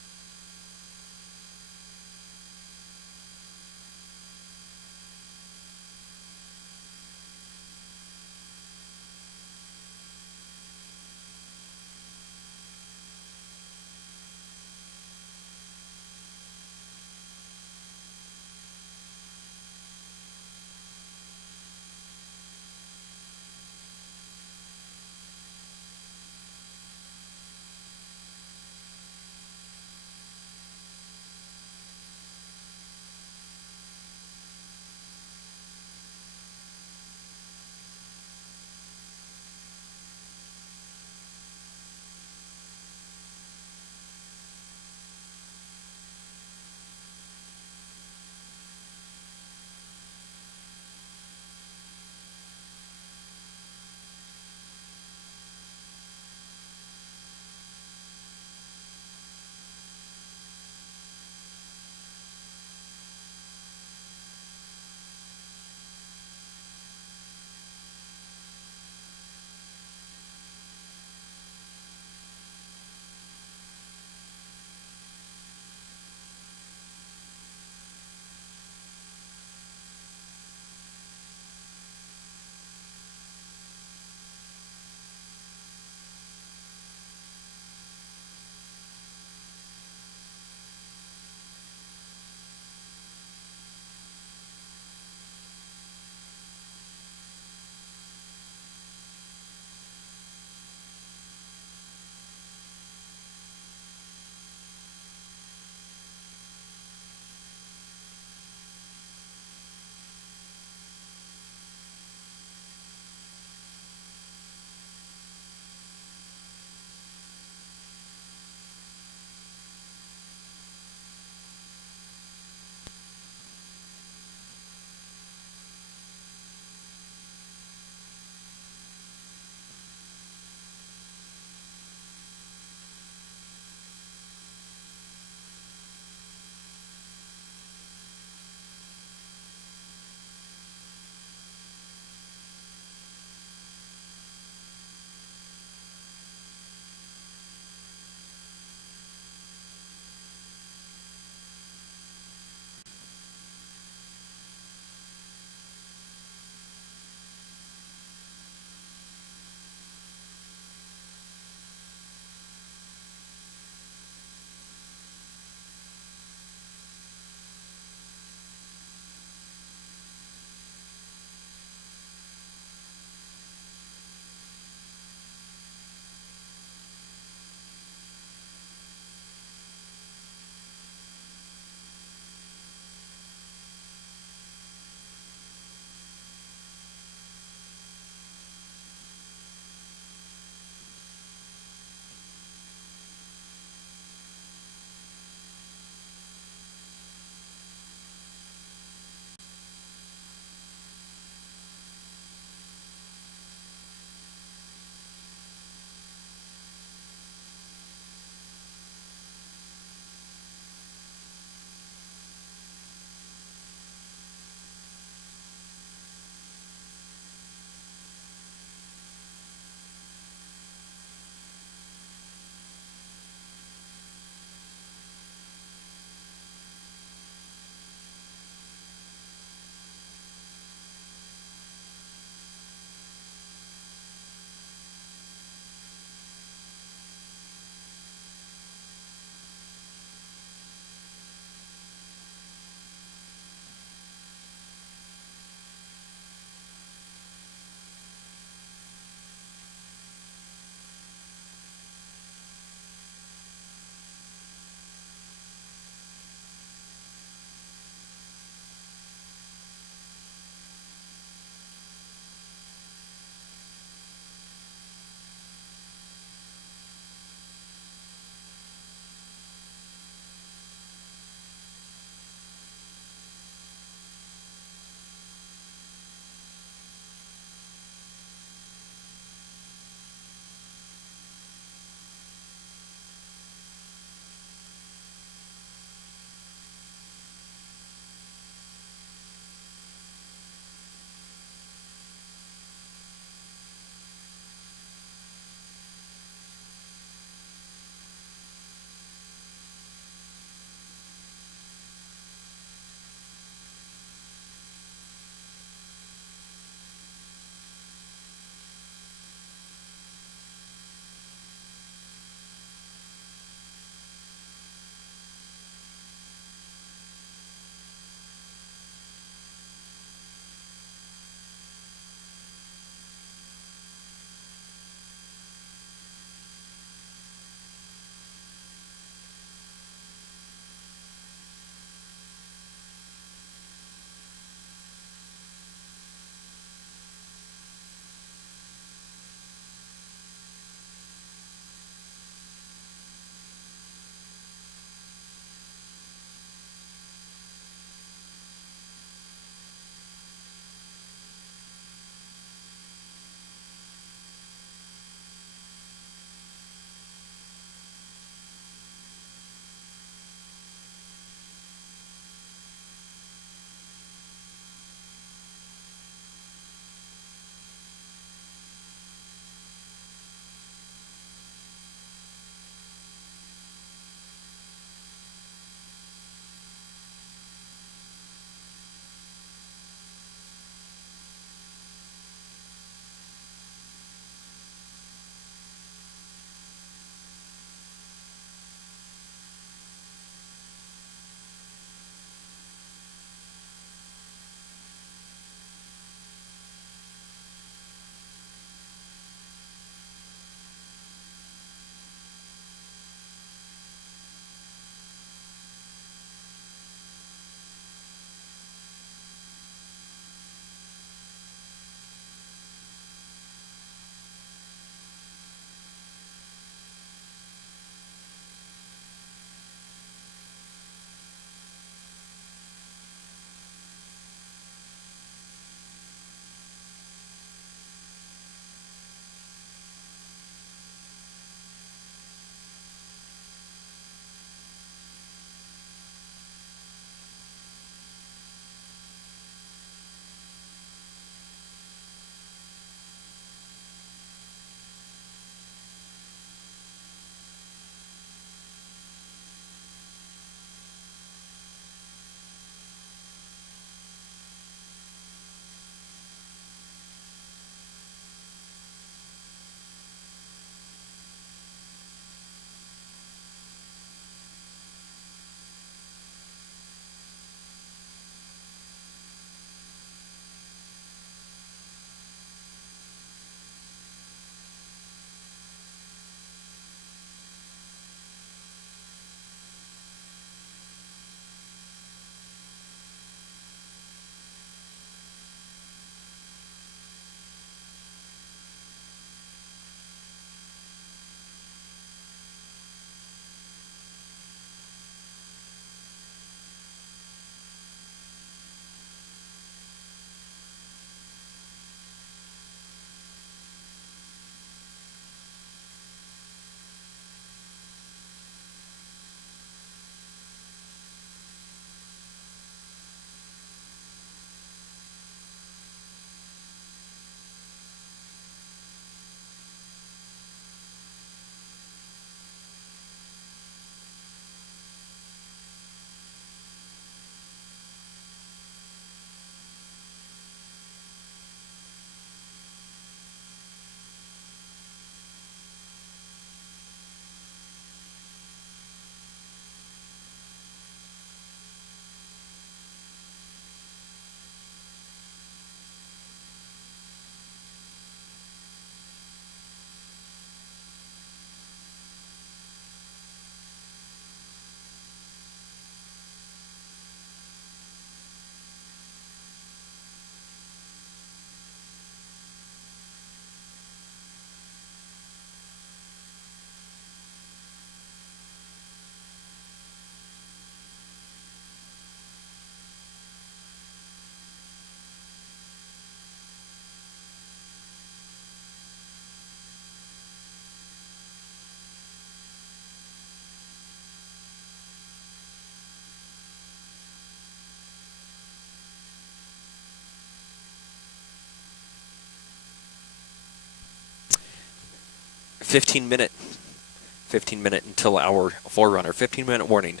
15 minute until our forerunner. 15-minute warning.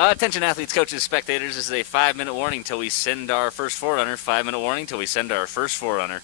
Attention athletes, coaches, spectators. This is a 5-minute warning till we send our first forerunner. 5-minute warning till we send our first forerunner.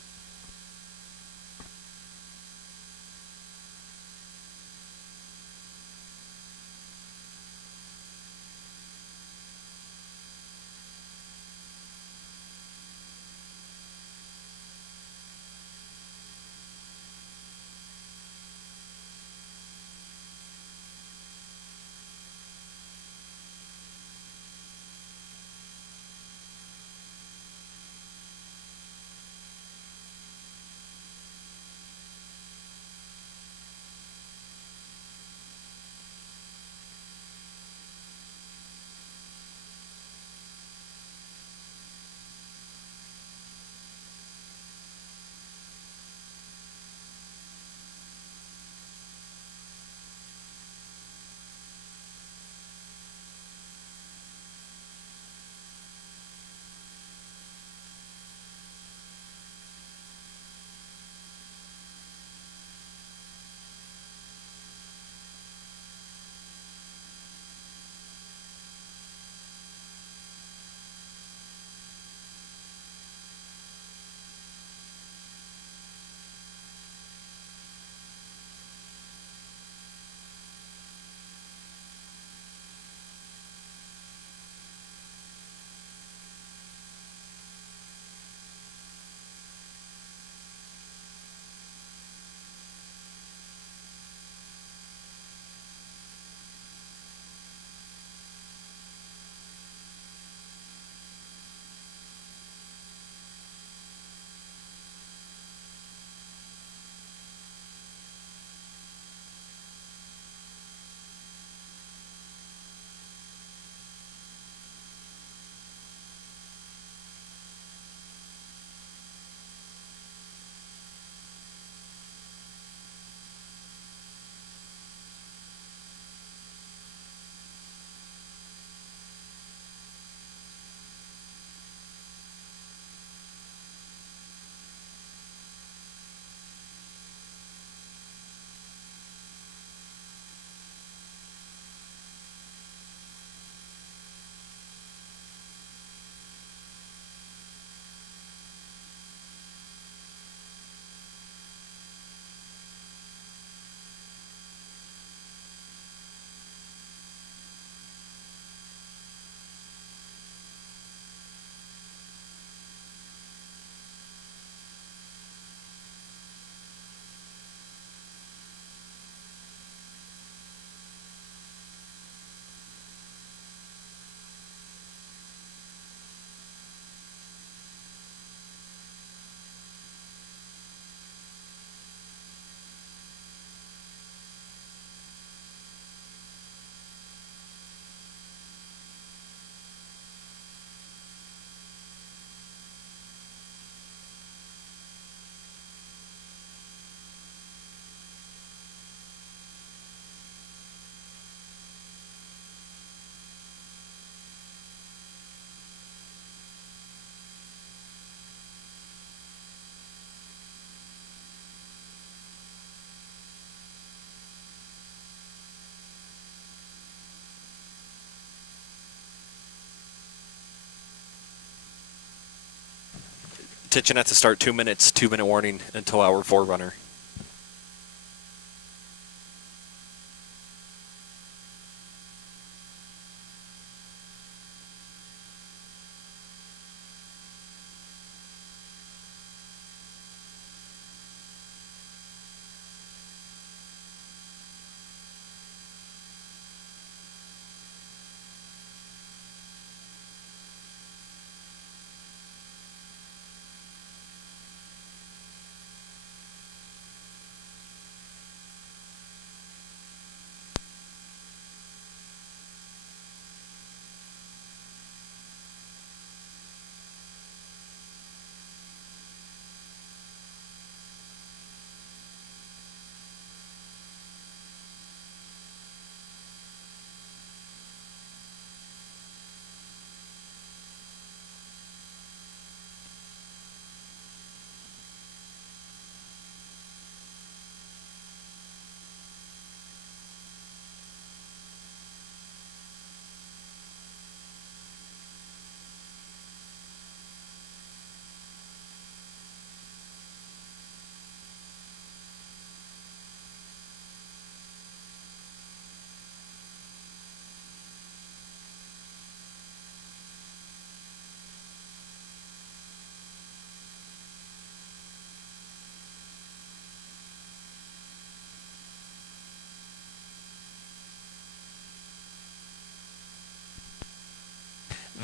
Attention at the start, 2 minutes, 2-minute warning until our forerunner.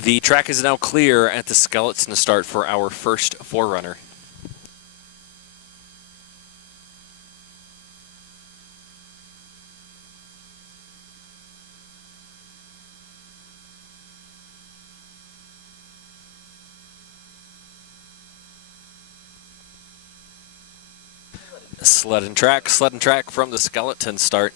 The track is now clear at the skeleton to start for our first forerunner. Sled and track from the skeleton start.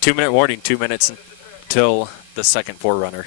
2-minute warning, 2 minutes until the second forerunner.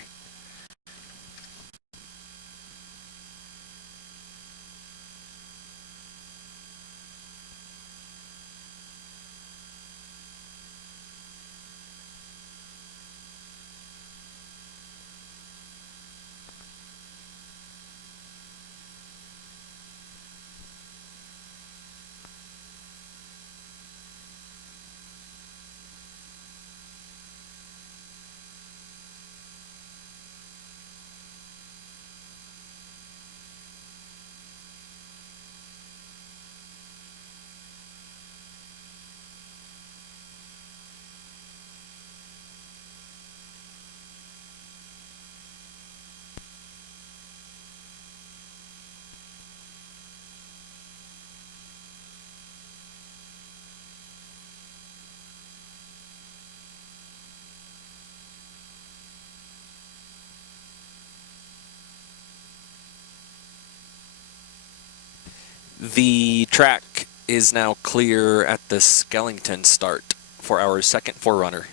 The track is now clear at the Skellington start for our second forerunner.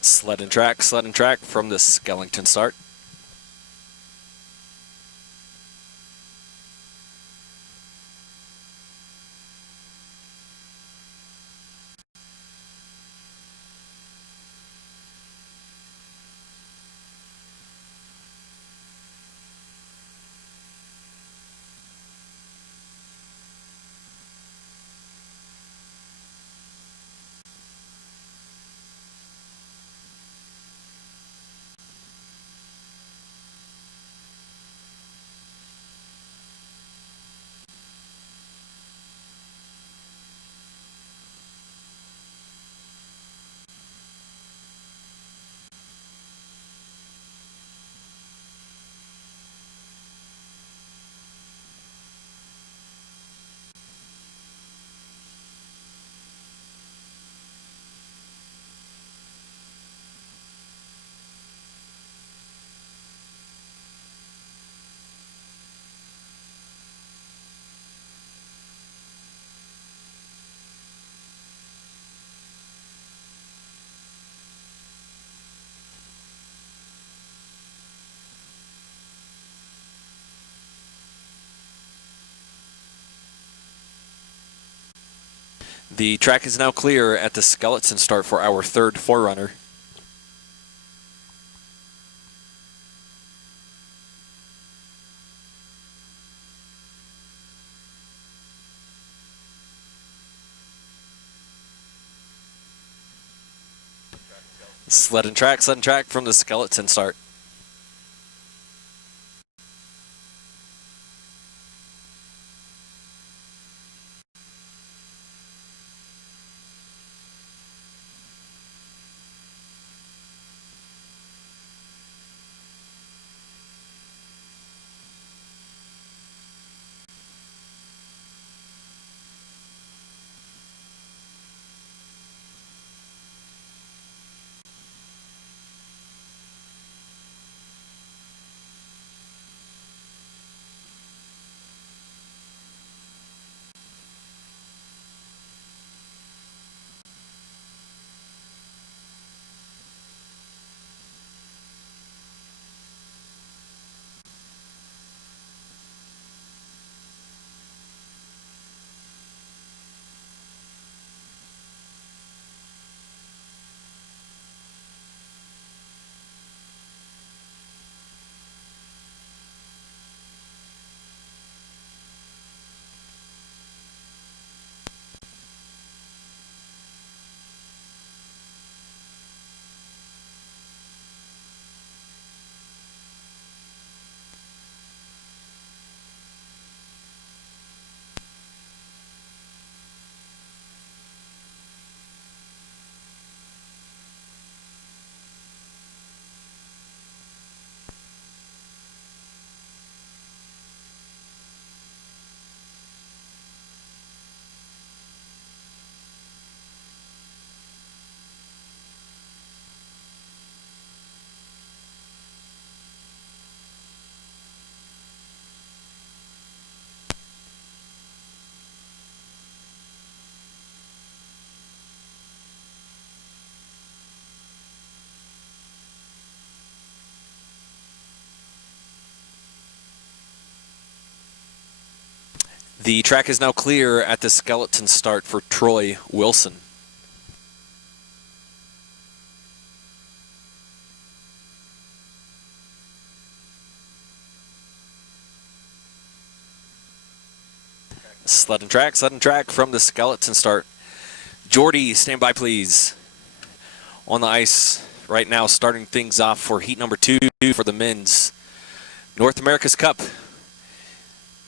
Sled and track from the Skellington start. The track is now clear at the Skeleton start for our third forerunner. Sled and track from the Skeleton start. The track is now clear at the skeleton start for Troy Wilson. Sled and track from the skeleton start. Jordy, stand by please. On the ice right now, starting things off for heat number 2 for the men's North America's Cup.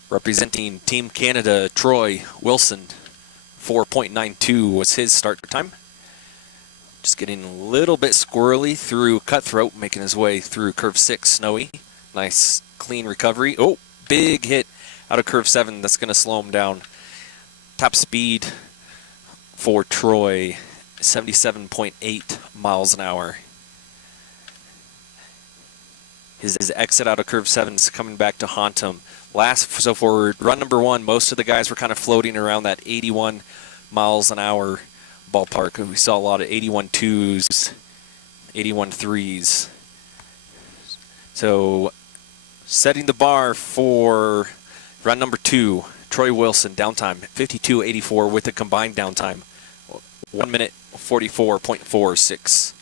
Representing Team Canada, Troy Wilson. 4.92 was his start time. Just getting a little bit squirrely through Cutthroat, making his way through curve 6, Snowy. Nice clean recovery. Oh, big hit out of curve 7. That's going to slow him down. Top speed for Troy, 77.8 miles an hour. His exit out of curve 7 is coming back to haunt him. So for run number 1, most of the guys were kind of floating around that 81 miles an hour ballpark. We saw a lot of 81 2s, 81 3s. So setting the bar for run number 2, Troy Wilson, downtime 52.84 with a combined downtime 1 minute 44.46.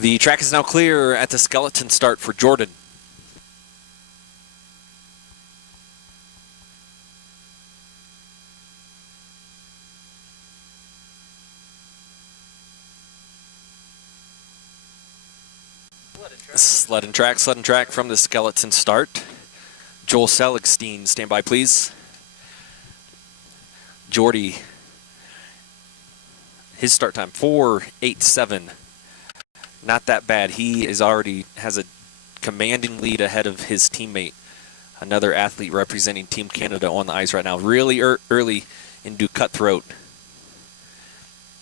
The track is now clear at the skeleton start for Jordan. Sled and track from the skeleton start. Joel Seligstein, stand by please. Jordy, his start time 4.87. Not that bad. He is already has a commanding lead ahead of his teammate. Another athlete representing Team Canada on the ice right now. Really early into Cutthroat.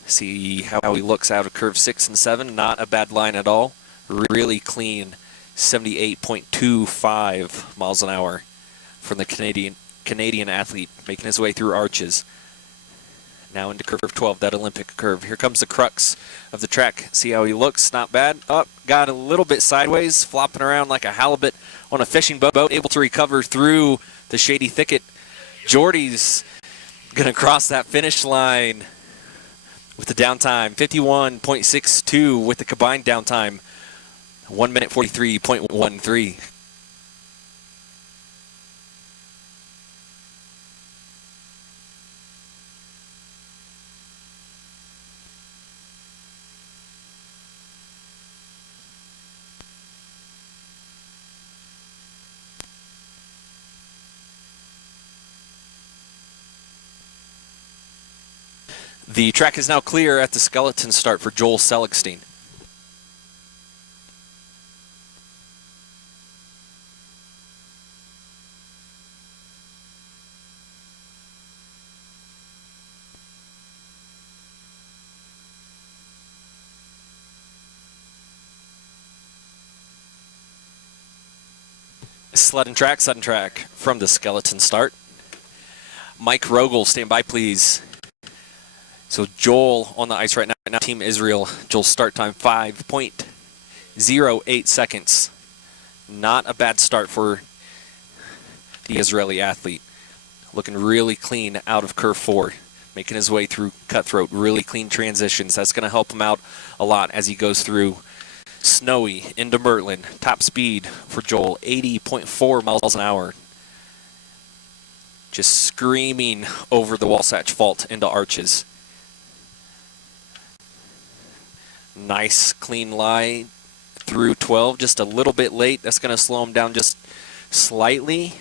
See how he looks out of curve 6 and 7. Not a bad line at all. Really clean, 78.25 miles an hour from the Canadian athlete making his way through arches. Now into curve 12, that Olympic curve. Here comes the crux of the track. See how he looks? Not bad. Up, got a little bit sideways, flopping around like a halibut on a fishing boat, able to recover through the shady thicket. Jordy's going to cross that finish line with the downtime, 51.62 with the combined downtime, 1 minute 43.13. The track is now clear at the skeleton start for Joel Seligstein. Sled and track from the skeleton start. Mike Rogel, stand by please. So Joel on the ice right now, Team Israel. Joel's start time 5.08 seconds. Not a bad start for the Israeli athlete. Looking really clean out of curve 4. Making his way through Cutthroat. Really clean transitions. That's going to help him out a lot as he goes through Snowy into Mertland. Top speed for Joel, 80.4 miles an hour. Just screaming over the Wasatch Fault into arches. Nice clean line through 12, just a little bit late. That's going to slow him down just slightly.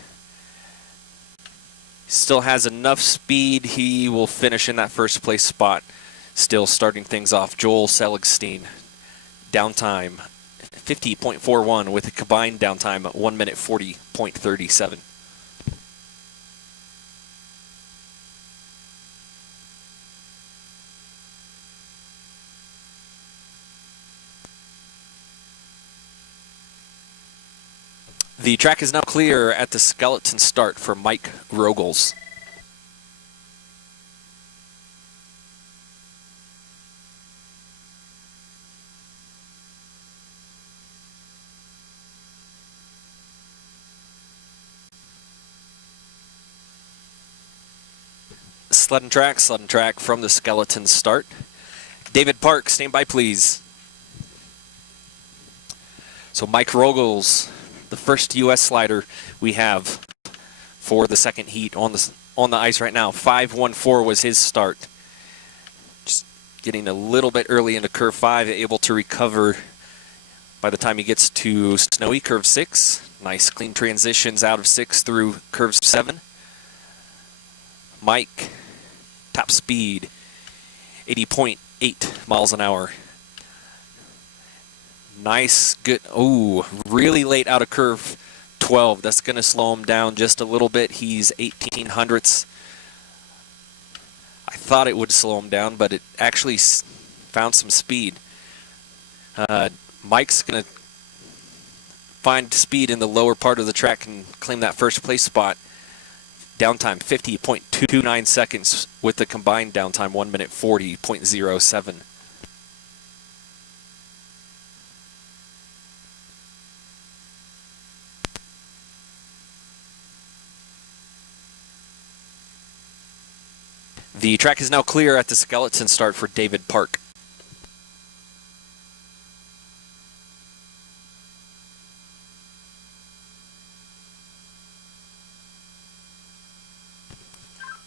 Still has enough speed. He will finish in that first place spot. Still starting things off, Joel Seligstein. Downtime 50.41 with a combined downtime at 1 minute 40.37. The track is now clear at the skeleton start for Mike Rogels. Sled and track from the skeleton start. David Park, stand by please. So Mike Rogels, the first U.S. slider we have for the second heat on the ice right now. 5:14 was his start. Just getting a little bit early into curve 5, able to recover by the time he gets to snowy curve 6. Nice clean transitions out of 6 through curve 7. Mike, top speed, 80.8 miles an hour. Nice, good, ooh, really late out of curve 12. That's going to slow him down just a little bit. He's 1800ths. I thought it would slow him down, but it actually found some speed. Mike's going to find speed in the lower part of the track and claim that first place spot. Downtime 50.29 seconds with the combined downtime 1 minute 40.07. The track is now clear at the skeleton start for David Park.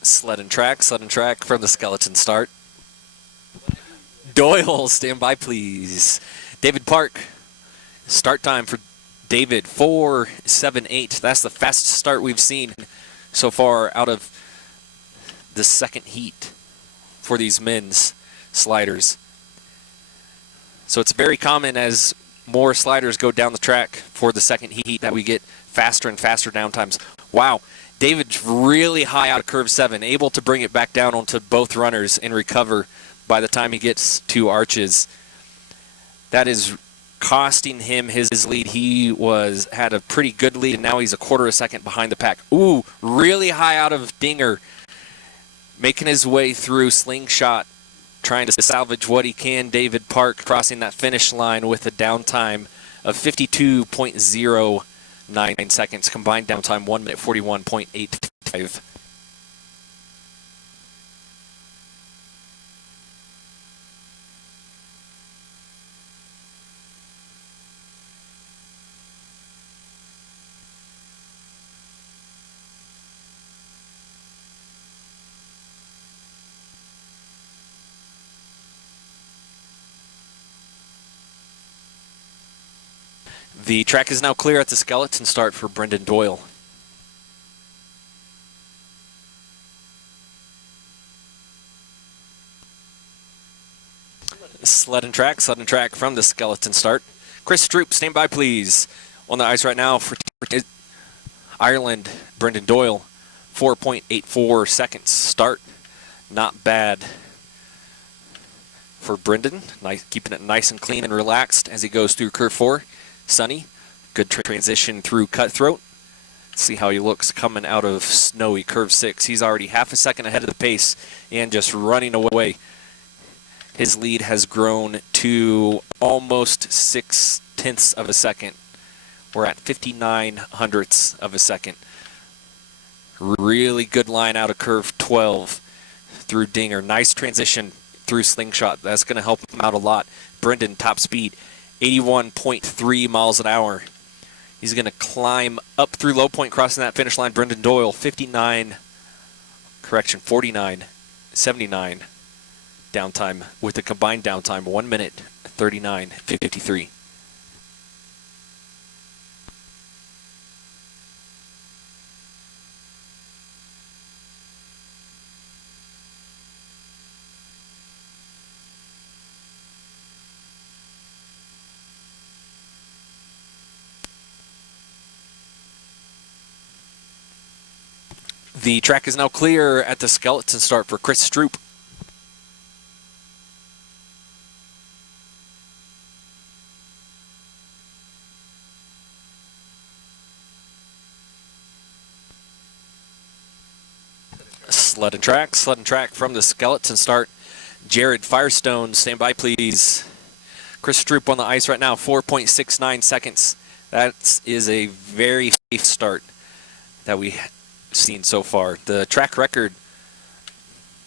Sled and track from the skeleton start. Doyle, stand by please. David Park, start time for David, 4:78. That's the fastest start we've seen so far out of the second heat for these men's sliders. So it's very common as more sliders go down the track for the second heat that we get faster and faster downtimes. Wow, David's really high out of curve 7, able to bring it back down onto both runners and recover by the time he gets to arches. That is costing him his lead. He had a pretty good lead, and now he's a quarter of a second behind the pack. Ooh, really high out of Dinger, making his way through slingshot, trying to salvage what he can. David Park crossing that finish line with a downtime of 52.09 seconds. Combined downtime 1 minute 41.85. The track is now clear at the skeleton start for Brendan Doyle. Sled and track from the skeleton start. Chris Stroop, stand by please. On the ice right now for Ireland, Brendan Doyle, 4.84 seconds start. Not bad for Brendan. Nice, keeping it nice and clean and relaxed as he goes through curve 4. Sunny, good transition through cutthroat. See how he looks coming out of snowy curve 6. He's already half a second ahead of the pace and just running away. His lead has grown to almost 0.6 of a second. We're at 59 hundredths of a second. Really good line out of curve 12 through Dinger. Nice transition through slingshot. That's going to help him out a lot. Brendan, top speed, 81.3 miles an hour. He's going to climb up through low point, crossing that finish line. Brendan Doyle, 49.79 downtime with a combined downtime 1 minute 39.53. The track is now clear at the skeleton start for Chris Stroop. Sled and track from the skeleton start. Jared Firestone, stand by please. Chris Stroop on the ice right now, 4.69 seconds. That is a very safe start that we've seen so far. The track record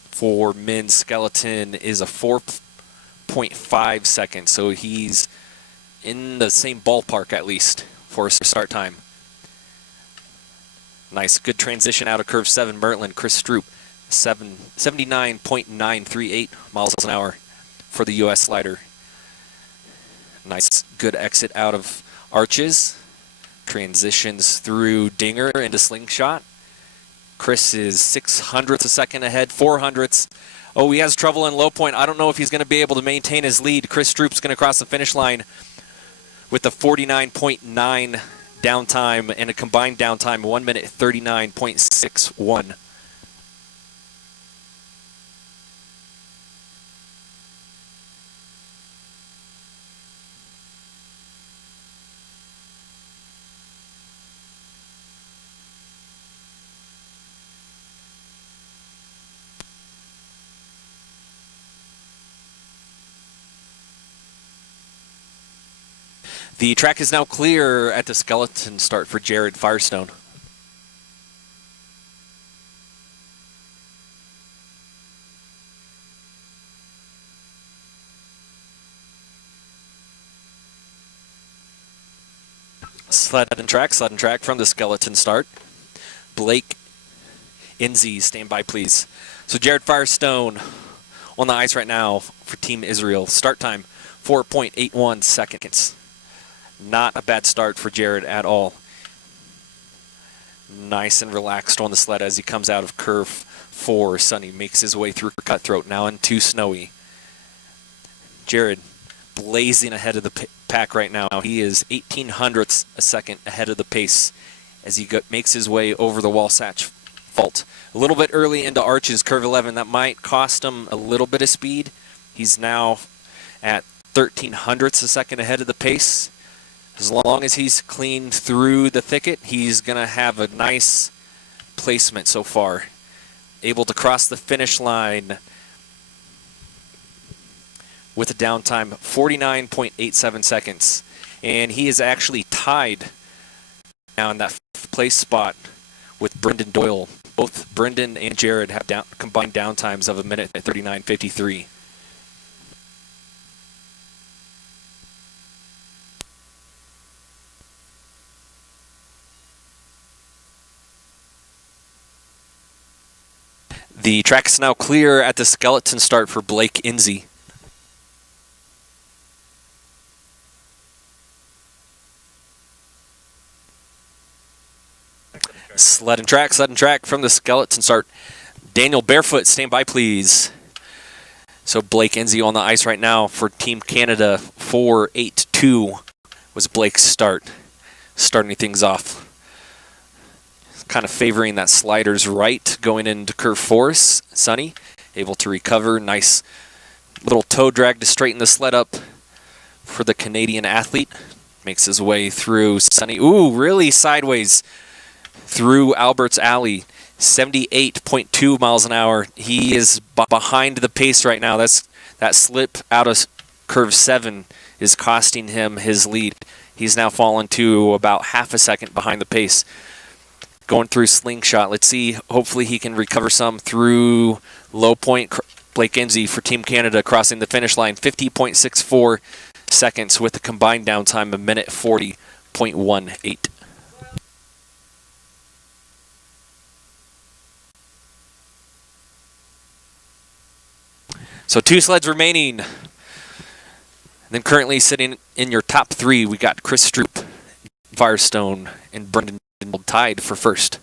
for men's skeleton is a 4.5 seconds, so he's in the same ballpark at least for a start time. Nice, good transition out of curve 7, Mertland, Chris Stroop, 79.938 miles an hour for the US slider. Nice, good exit out of arches. Transitions through dinger into slingshot. Chris is 600ths a second ahead, 400ths. Oh, he has trouble in low point. I don't know if he's going to be able to maintain his lead. Chris Stroop's going to cross the finish line with the 49.9 downtime and a combined downtime 1 minute 39.61. The track is now clear at the skeleton start for Jared Firestone. Sled and track from the skeleton start. Blake Inzi, stand by please. So Jared Firestone on the ice right now for Team Israel. Start time, 4.81 seconds. Not a bad start for Jared at all. Nice and relaxed on the sled as he comes out of curve 4. Sunny makes his way through Cutthroat, now into Snowy. Jared blazing ahead of the pack right now. He is 1800ths a second ahead of the pace as he makes his way over the Wasatch Fault. A little bit early into arches, curve 11. That might cost him a little bit of speed. He's now at 1300ths a second ahead of the pace. As long as he's clean through the thicket, he's going to have a nice placement so far. Able to cross the finish line with a downtime 49.87 seconds. And he is actually tied now in that fifth place spot with Brendan Doyle. Both Brendan and Jared have combined downtimes of 1 minute at 39.53. The track is now clear at the skeleton start for Blake Inzi. Sled and track from the skeleton start. Daniel Barefoot, stand by please. So Blake Inzi on the ice right now for Team Canada. 4.82 was Blake's start. Starting things off. Kind of favoring that sliders right going into curve 4. Sunny able to recover. Nice little toe drag to straighten the sled up for the Canadian athlete. Makes his way through Sunny. Ooh, really sideways through Albert's Alley. 78.2 miles an hour. He is behind the pace right now. That slip out of curve 7 is costing him his lead. He's now fallen to about half a second behind the pace. Going through slingshot. Let's see. Hopefully he can recover some through low point. Blake Inzi for Team Canada crossing the finish line. 50.64 seconds with a combined downtime of 1 minute 40.18. So 2 sleds remaining. And then currently sitting in your top 3, we got Chris Stroop, Firestone, and Brendan tied for first.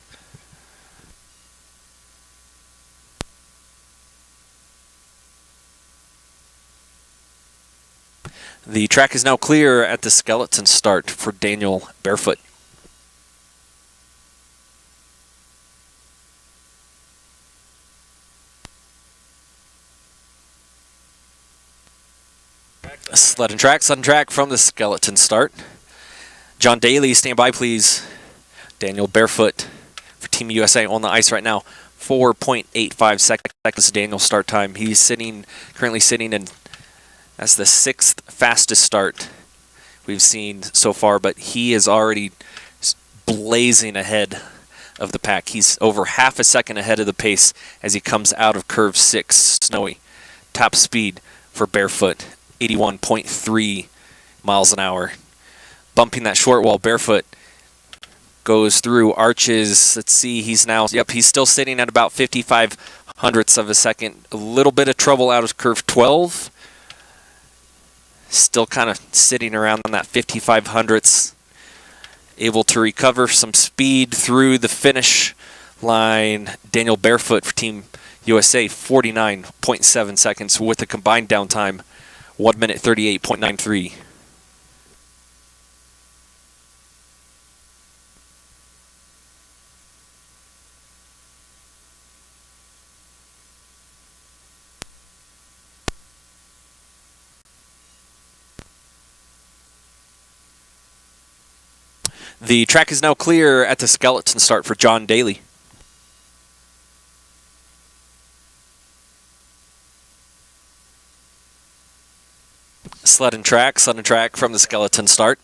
The track is now clear at the skeleton start for Daniel Barefoot. Sled and track from the skeleton start. John Daly, stand by please. Daniel Barefoot for Team USA on the ice right now. 4.85 seconds Daniel's start time. He's currently sitting in, that's the 6th fastest start we've seen so far, but he is already blazing ahead of the pack. He's over half a second ahead of the pace as he comes out of curve 6, Snowy. Top speed for Barefoot, 81.3 miles an hour. Bumping that short wall, Barefoot goes through arches. Let's see, he's still sitting at about 55 hundredths of a second. A little bit of trouble out of curve 12. Still kind of sitting around on that 55 hundredths. Able to recover some speed through the finish line. Daniel Barefoot for Team USA, 49.7 seconds with a combined downtime, 1 minute 38.93. The track is now clear at the skeleton start for John Daly. Sled and track from the skeleton start.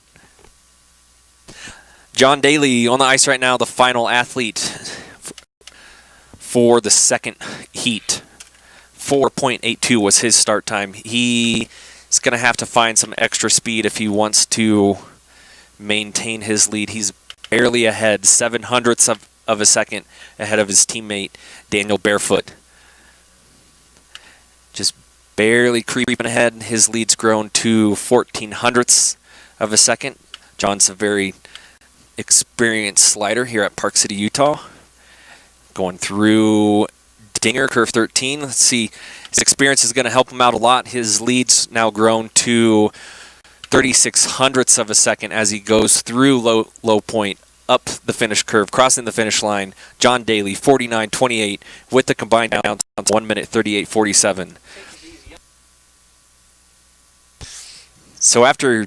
John Daly on the ice right now, the final athlete for the second heat. 4.82 was his start time. He is going to have to find some extra speed if he wants to maintain his lead. He's barely ahead, 7 hundredths of a second ahead of his teammate Daniel Barefoot. Just barely creeping ahead. His lead's grown to 14 hundredths of a second. John's a very experienced slider here at Park City, Utah. Going through Dinger, curve 13. Let's see, his experience is going to help him out a lot. His lead's now grown to 36 hundredths of a second as he goes through low point, up the finish curve, crossing the finish line. John Daly, 49.28 with the combined down to 1 minute 38.47. So after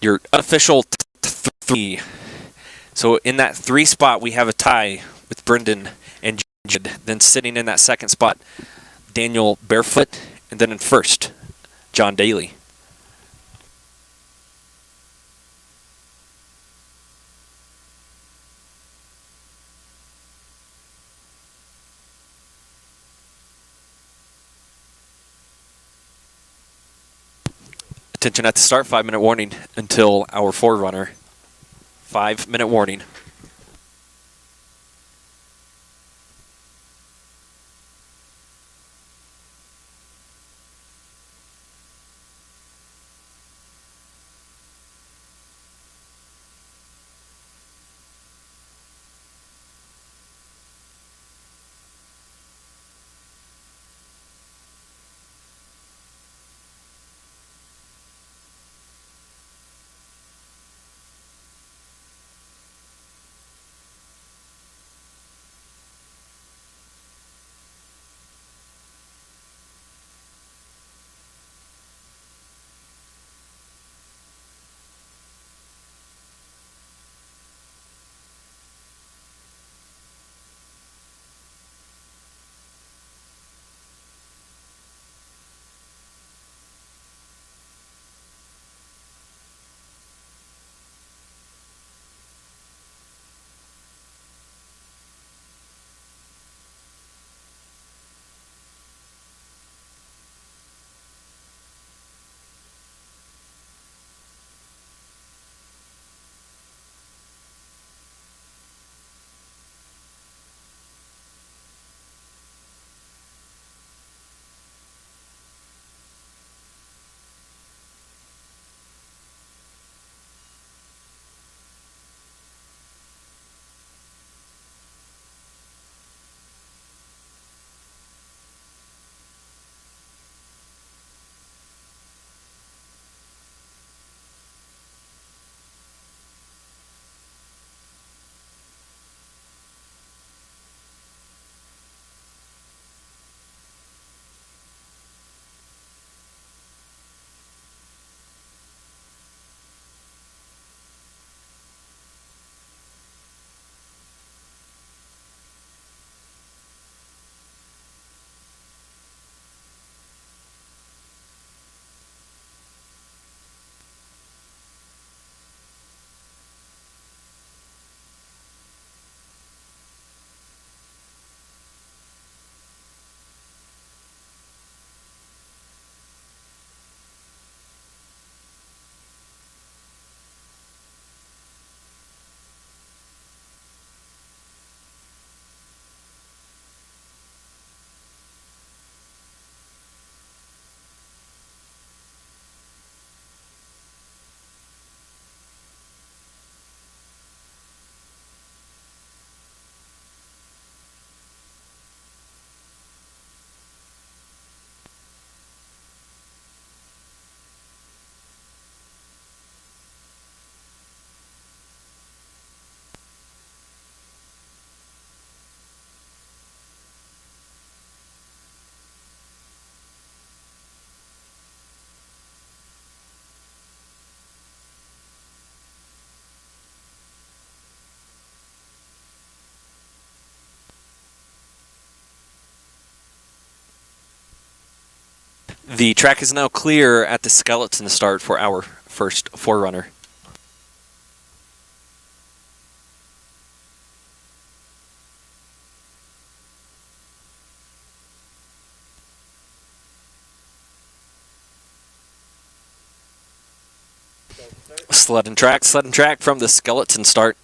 your unofficial 3, so in that 3 spot we have a tie with Brendan and Jed. Then sitting in that second spot, Daniel Barefoot, and then in first, John Daly. Attention at the start, 5-minute warning until our forerunner. 5-minute warning. The track is now clear at the skeleton start for our first forerunner. Sled and track from the skeleton start.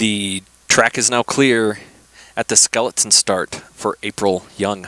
The track is now clear at the skeleton start for April Young.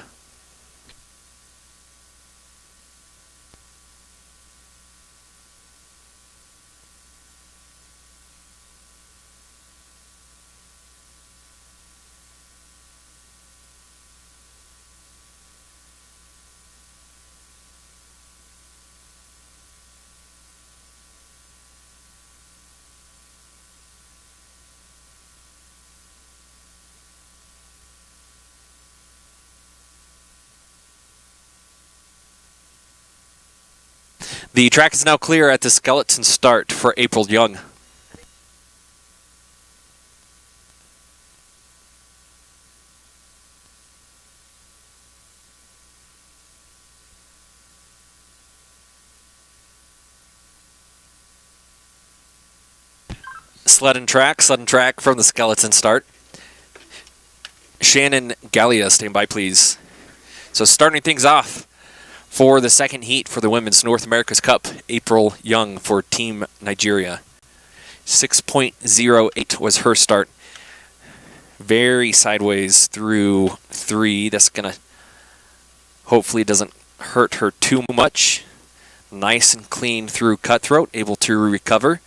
The track is now clear at the skeleton start for April Young. Sled and track from the skeleton start. Shannon Gallia, stand by please. So starting things off for the second heat for the Women's North America's Cup, April Young for Team Nigeria. 6.08 was her start. Very sideways through 3. That's going to hopefully doesn't hurt her too much. Nice and clean through cutthroat, able to recover.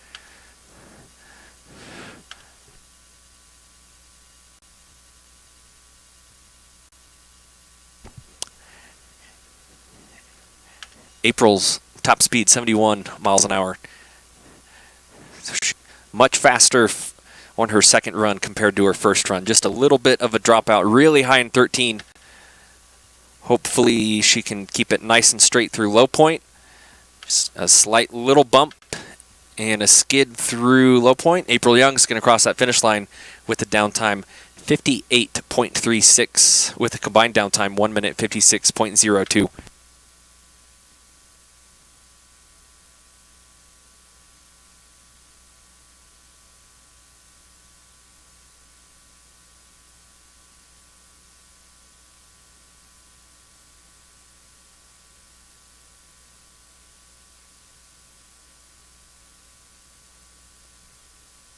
April's top speed, 71 miles an hour. Much faster on her second run compared to her first run. Just a little bit of a dropout, really high in 13. Hopefully she can keep it nice and straight through low point. Just a slight little bump and a skid through low point. April Young's going to cross that finish line with a downtime 58.36 with a combined downtime 1 minute 56.02. The track is now clear at the skeleton start for Shannon Gallia.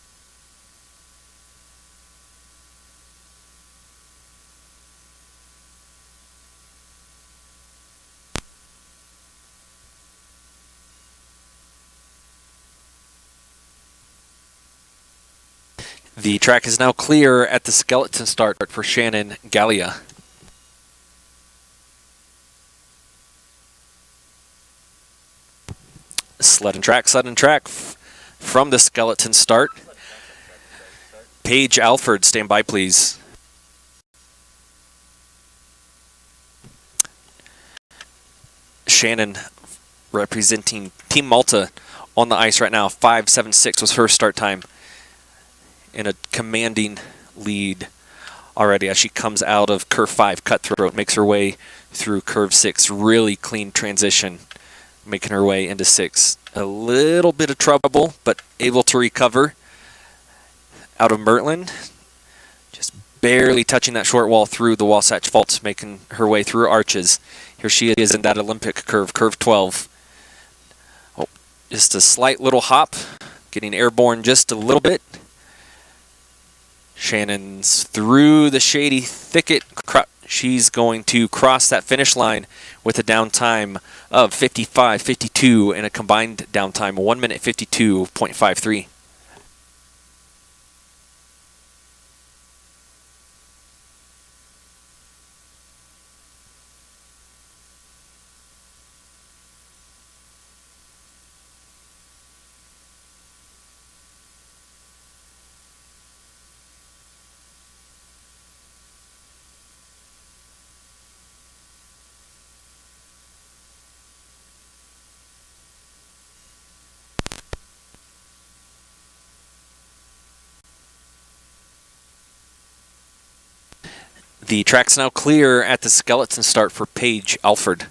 The track is now clear at the skeleton start for April Young. The track is now clear at the skeleton start for April Young. The track is now clear at the skeleton start for Shannon Gallia. The track is now clear at the skeleton start for Shannon Gallia. The track is now clear at the skeleton start for Shannon Gallia. Sled and track from the skeleton start. Paige Alford, stand by please. Shannon representing Team Malta on the ice right now. 5.76 was her start time, in a commanding lead already as she comes out of curve 5 cutthroat, makes her way through curve 6. Really clean transition, making her way into 6. A little bit of trouble, but able to recover out of Mertland. Just barely touching that short wall through the Wasatch Fault, making her way through arches. Here she is in that Olympic curve, curve 12. Oh, just a slight little hop, getting airborne just a little bit. Shannon's through the shady thicket. She's going to cross that finish line with a downtime of 55.52 and a combined downtime 1 minute 52.53. The track's now clear at the skeleton start for Paige Alford.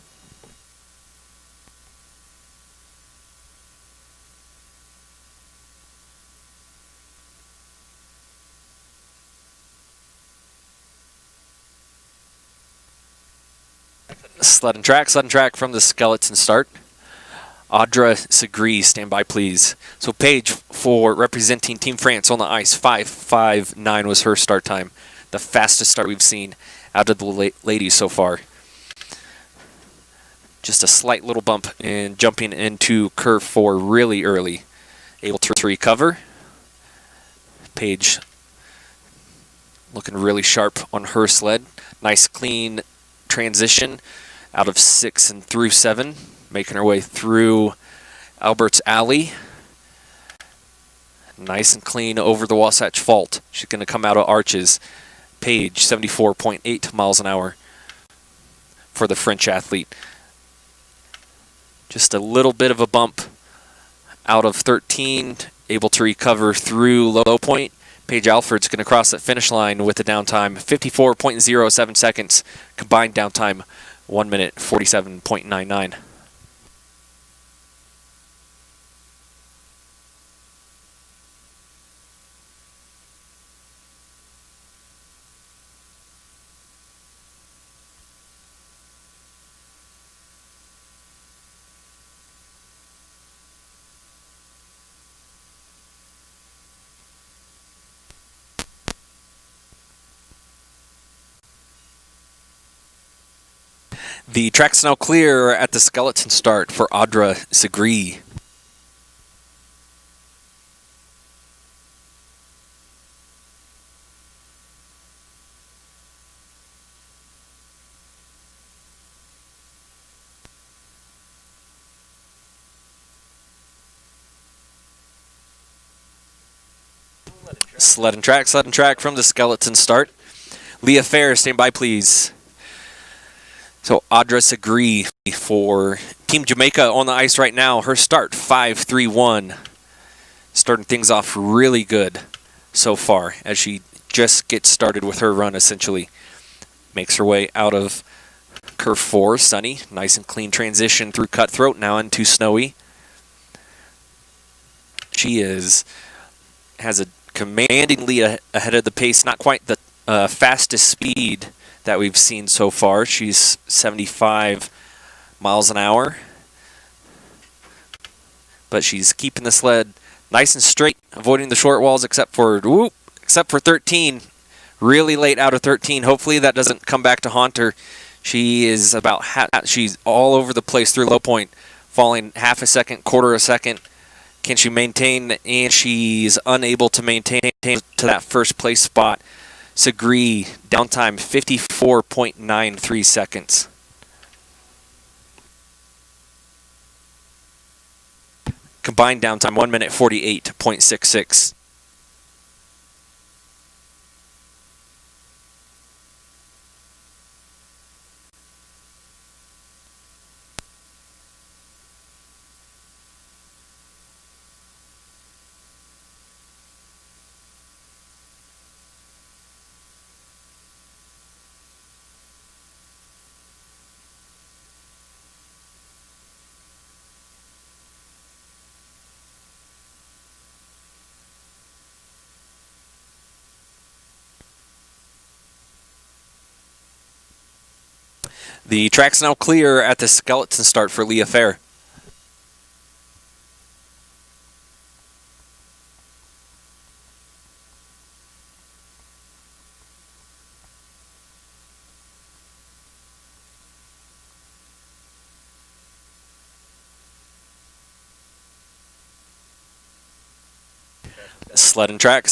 Sled and track from the skeleton start. Audra Segri, stand by please. So Paige, for representing Team France on the ice, 5.59 was her start time. The fastest start we've seen out of the ladies so far. Just a slight little bump in jumping into curve 4 really early. Able to recover. Paige looking really sharp on her sled. Nice clean transition out of 6 and through 7. Making her way through Albert's Alley. Nice and clean over the Wasatch Fault. She's going to come out of arches. Paige, 74.8 miles an hour for the French athlete. Just a little bit of a bump out of 13, able to recover through low point. Paige Alford's going to cross that finish line with a downtime 54.07 seconds, combined downtime 1 minute 47.99. The track's now clear at the skeleton start for Audra Segri. Sled and track from the skeleton start. Leah Fair, stand by please. So Audra Segri for Team Jamaica on the ice right now. Her start, 5.31. Starting things off really good so far as she just gets started with her run, essentially. Makes her way out of curve 4, Sunny. Nice and clean transition through Cutthroat, now into Snowy. She has a commanding lead ahead of the pace. Not quite the fastest speed that we've seen so far. She's 75 miles an hour. But she's keeping the sled nice and straight, avoiding the short walls except for 13. Really late out of 13. Hopefully that doesn't come back to haunt her. She is she's all over the place through low point, falling half a second, quarter a second. Can she maintain? And she's unable to maintain to that first place spot. Segri, downtime 54.93 seconds. Combined downtime 1 minute 48.66. The track's now clear at the skeleton start for Leah Fair. Sled and track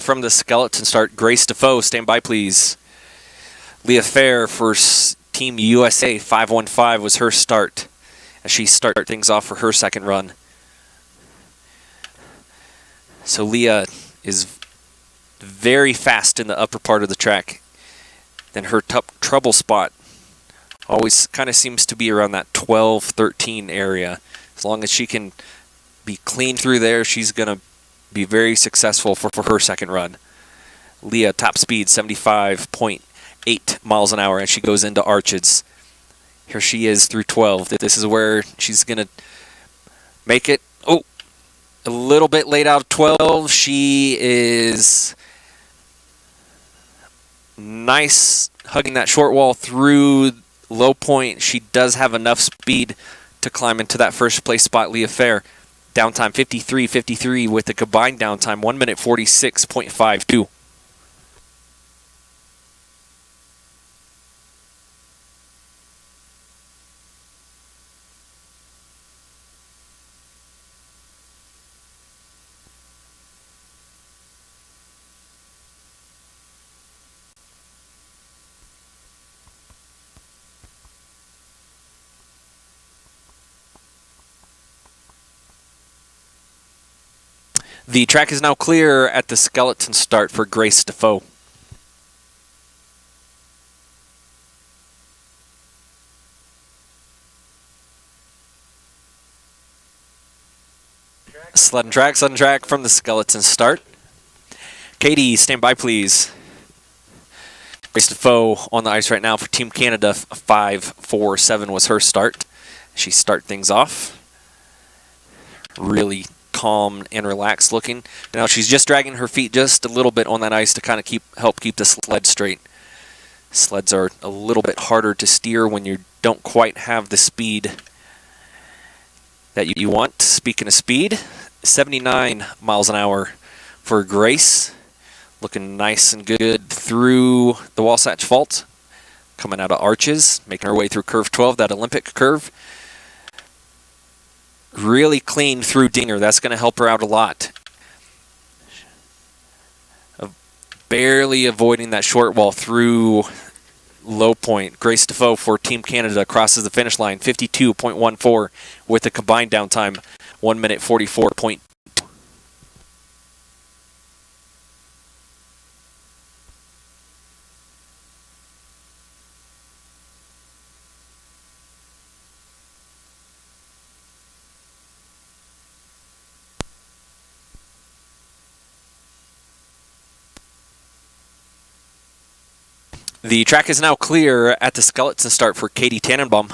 from the skeleton start. Grace Defoe, stand by please. Leah Fair for Team USA 515 was her start as she started things off for her second run. So Leah is very fast in the upper part of the track. Then her trouble spot always kind of seems to be around that 12-13 area. As long as she can be clean through there, she's going to be very successful for her second run. Leah top speed 75.8 miles an hour as she goes into arches. Here she is through 12. This is where she's going to make it. Oh, a little bit late out of 12. She is nice hugging that short wall through low point. She does have enough speed to climb into that first place spot, Leah Fair. Downtime 53.53 with the combined downtime 1 minute 46.52. The track is now clear at the skeleton start for Grace Defoe. Sled and track from the skeleton start. Katie, stand by please. Grace Defoe on the ice right now for Team Canada. 5-4-7 was her start. She start things off. Really calm and relaxed looking. Now she's just dragging her feet just a little bit on that ice to kind of help keep the sled straight. Sleds are a little bit harder to steer when you don't quite have the speed that you want. Speaking of speed, 79 miles an hour for Grace. Looking nice and good through the Wasatch Fault. Coming out of arches, making her way through curve 12, that Olympic curve. Really clean through Dinger. That's going to help her out a lot. Barely avoiding that short wall through low point. Grace Defoe for Team Canada crosses the finish line. 52.14 with a combined downtime 1 minute 44.2. The track is now clear at the skeleton start for Katie Tannenbaum.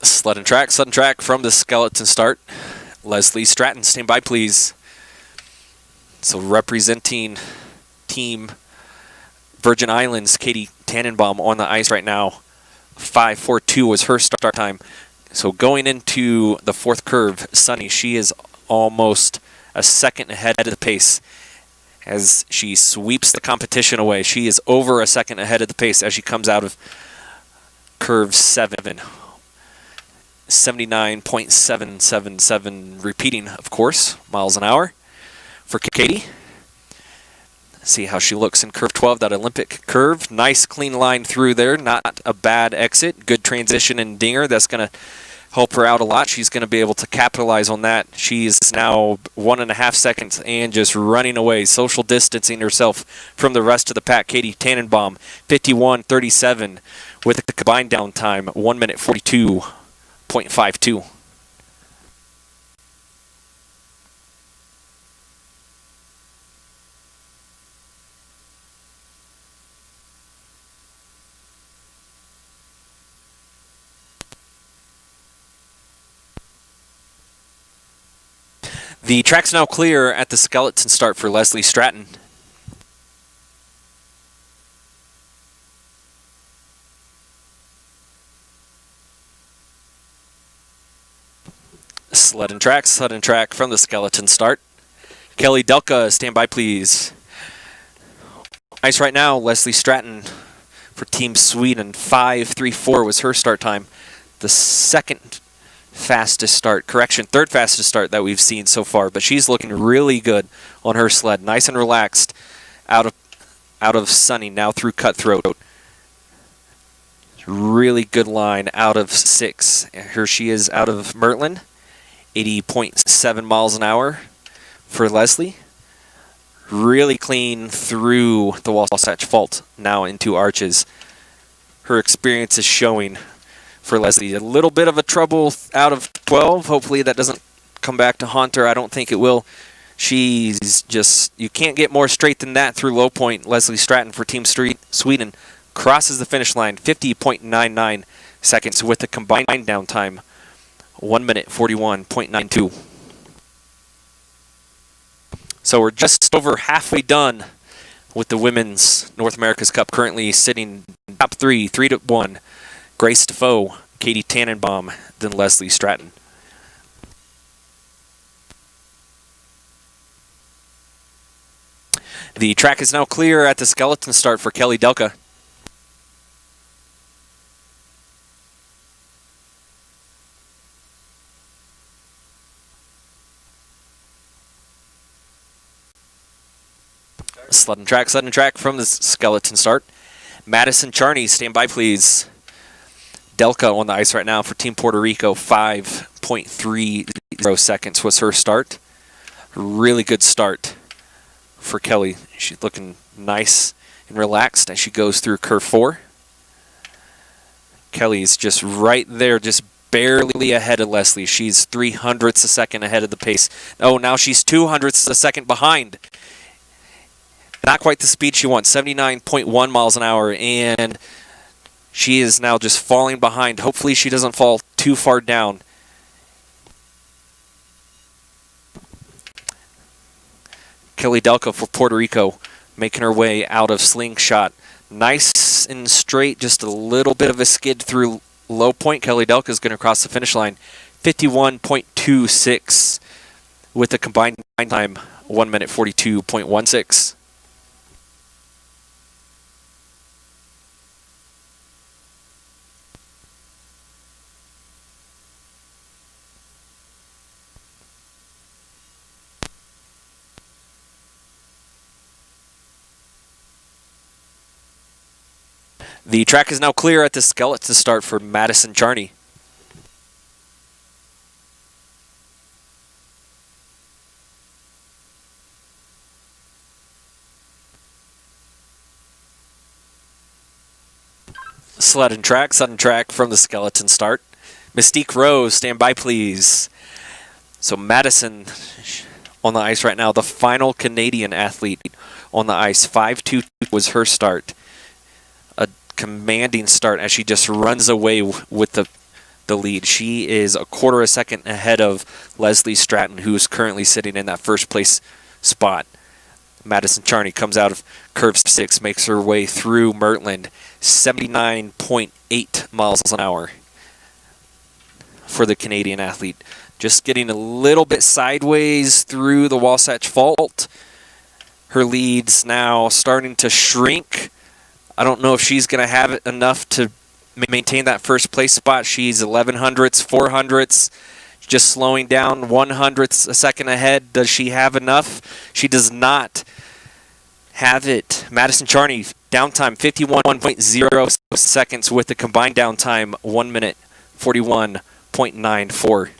Sled and track from the skeleton start. Leslie Stratton, stand by please. So representing Team Virgin Islands, Katie Tannenbaum on the ice right now. 5:42 was her start time. So going into the fourth curve, Sunny, she is almost a second ahead of the pace as she sweeps the competition away. She is over a second ahead of the pace as she comes out of curve 7. 79.777 repeating, of course, miles an hour for Katie. See how she looks in curve 12, that Olympic curve. Nice clean line through there, not a bad exit. Good transition and dinger. That's going to help her out a lot. She's going to be able to capitalize on that. She's now 1.5 seconds and just running away, social distancing herself from the rest of the pack. Katie Tannenbaum, 51.37 with a combined down time, 1 minute 42.52. The track's now clear at the skeleton start for Leslie Stratton. Sled and track from the skeleton start. Kelly Delka, stand by please. Ice right now, Leslie Stratton for Team Sweden. 5:34 was her start time. The second fastest start, third fastest start that we've seen so far, but she's looking really good on her sled. Nice and relaxed out of Sunny, now through Cutthroat. Really good line out of 6. Here she is out of Mertland. 80.7 miles an hour for Leslie. Really clean through the Wasatch Fault, now into Arches. Her experience is showing for Leslie. A little bit of a trouble out of 12. Hopefully that doesn't come back to haunt her. I don't think it will. She's just, you can't get more straight than that through low point. Leslie Stratton for Team Sweden crosses the finish line, 50.99 seconds with a combined down time, 1 minute 41.92. So we're just over halfway done with the Women's North America's Cup, currently sitting top 3-1. Grace Defoe, Katie Tannenbaum, then Leslie Stratton. The track is now clear at the skeleton start for Kelly Delka. Sled and track from the skeleton start. Madison Charney, stand by please. Delka on the ice right now for Team Puerto Rico. 5.30 seconds was her start. Really good start for Kelly. She's looking nice and relaxed as she goes through curve 4. Kelly's just right there, just barely ahead of Leslie. She's 0.03 a second ahead of the pace. Oh, now she's 0.02 a second behind. Not quite the speed she wants, 79.1 miles an hour, and she is now just falling behind. Hopefully she doesn't fall too far down. Kelly Delka for Puerto Rico, making her way out of Slingshot. Nice and straight, just a little bit of a skid through low point. Kelly Delka is going to cross the finish line, 51.26 with a combined time, 1 minute 42.16. The track is now clear at the skeleton start for Madison Charney. Sled and track from the skeleton start. Mystique Rose, stand by please. So Madison on the ice right now, the final Canadian athlete on the ice. 5.2 was her start. Commanding start as she just runs away with the lead. She is a 1/4 second ahead of Leslie Stratton, who is currently sitting in that first place spot. Madison Charney comes out of curve 6, makes her way through Mertland, 79.8 miles an hour for the Canadian athlete. Just getting a little bit sideways through the Wasatch Fault. Her lead's now starting to shrink. I don't know if she's going to have it enough to maintain that first place spot. She's 1100ths, 400ths. just slowing down 1/100th a second ahead. Does she have enough? She does not have it. Madison Charney, downtime 51.0 seconds with the combined downtime 1 minute 41.94.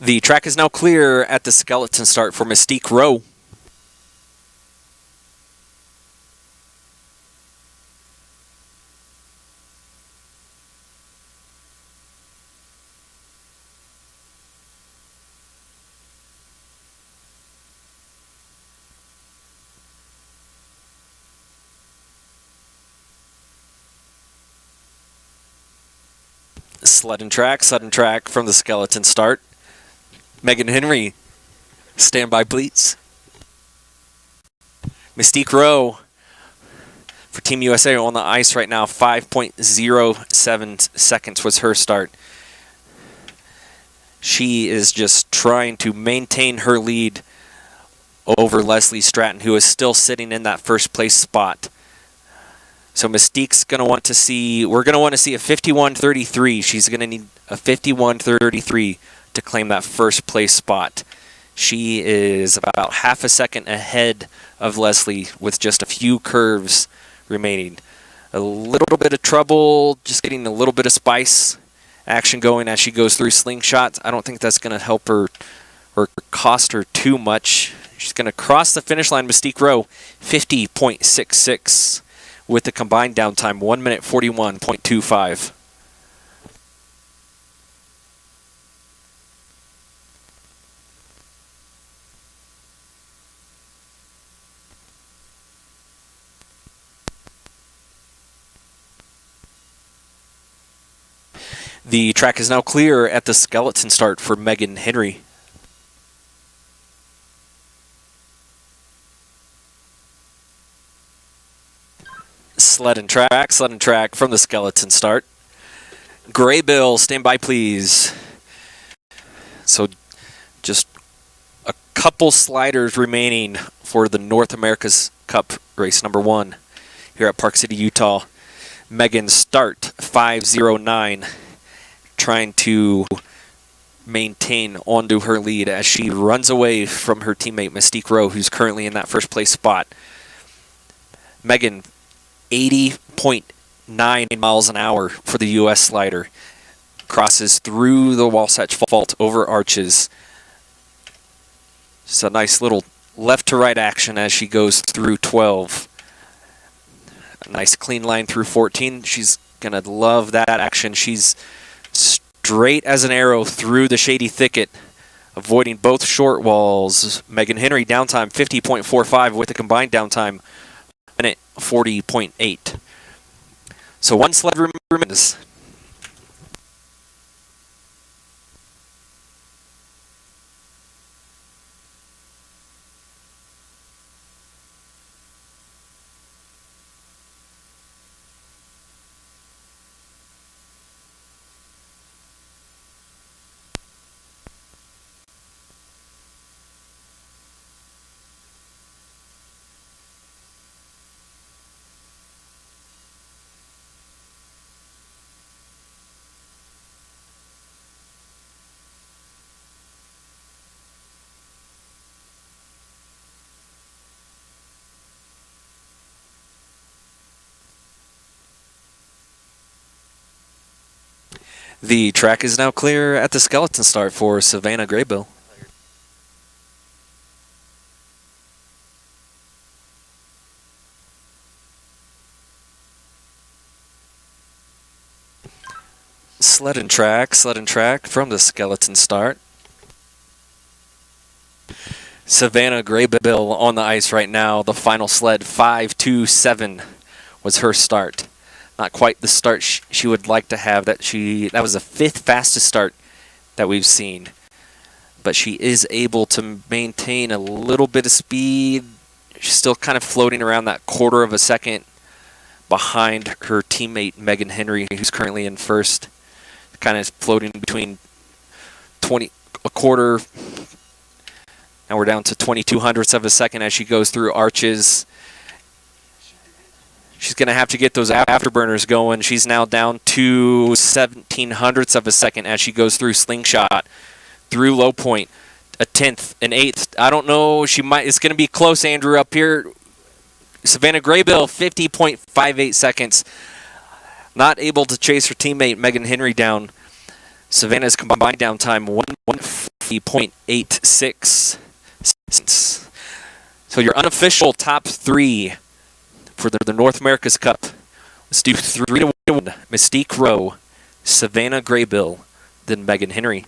The track is now clear at the skeleton start for Mystique Rowe. Sudden track from the skeleton start. Megan Henry, stand by please. Mystique Rowe for Team USA on the ice right now. 5.07 seconds was her start. She is just trying to maintain her lead over Leslie Stratton, who is still sitting in that first place spot. So Mystique's going to want to see, we're going to want to see a 51.33. She's going to need a 51.33 to claim that first place spot. She is about half a second ahead of Leslie with just a few curves remaining. A little bit of trouble, just getting a little bit of spice action going as she goes through slingshots. I don't think that's going to help her or cost her too much. She's going to cross the finish line, Mystique Rowe, 50.66 with the combined downtime, 1 minute 41.25. The track is now clear at the skeleton start for Megan Henry. Sled and track from the skeleton start. Graybill, stand by please. So just a couple sliders remaining for the North America's Cup race number 1 here at Park City, Utah. Megan start 5:09, trying to maintain onto her lead as she runs away from her teammate Mystique Rowe, who's currently in that first place spot. Megan, 80.9 miles an hour for the U.S. slider. Crosses through the Wasatch Fault over arches. Just a nice little left to right action as she goes through 12. A nice clean line through 14. She's going to love that action. She's straight as an arrow through the shady thicket, avoiding both short walls. Megan Henry, downtime 50.45 with a combined downtime, minute 40.8. So one sled remains. The track is now clear at the skeleton start for Savannah Graybill. Sled and track from the skeleton start. Savannah Graybill on the ice right now. The final sled, 5:27, was her start. Not quite the start she would like to have. That was the 5th fastest start that we've seen. But she is able to maintain a little bit of speed. She's still kind of floating around that 1/4 of a second behind her teammate Megan Henry, who's currently in first. Kind of floating between a quarter. Now we're down to 22 hundredths of a second as she goes through arches. She's going to have to get those afterburners going. She's now down to 17 hundredths of a second as she goes through slingshot, through low point, a tenth, an eighth. I don't know. It's going to be close, Andrew, up here. Savannah Graybill, 50.58 seconds. Not able to chase her teammate Megan Henry down. Savannah's combined down time 1:50.86. So your unofficial top three for the North America's Cup. Let's do 3 to 1. Mystique Rowe, Savannah Graybill, then Megan Henry.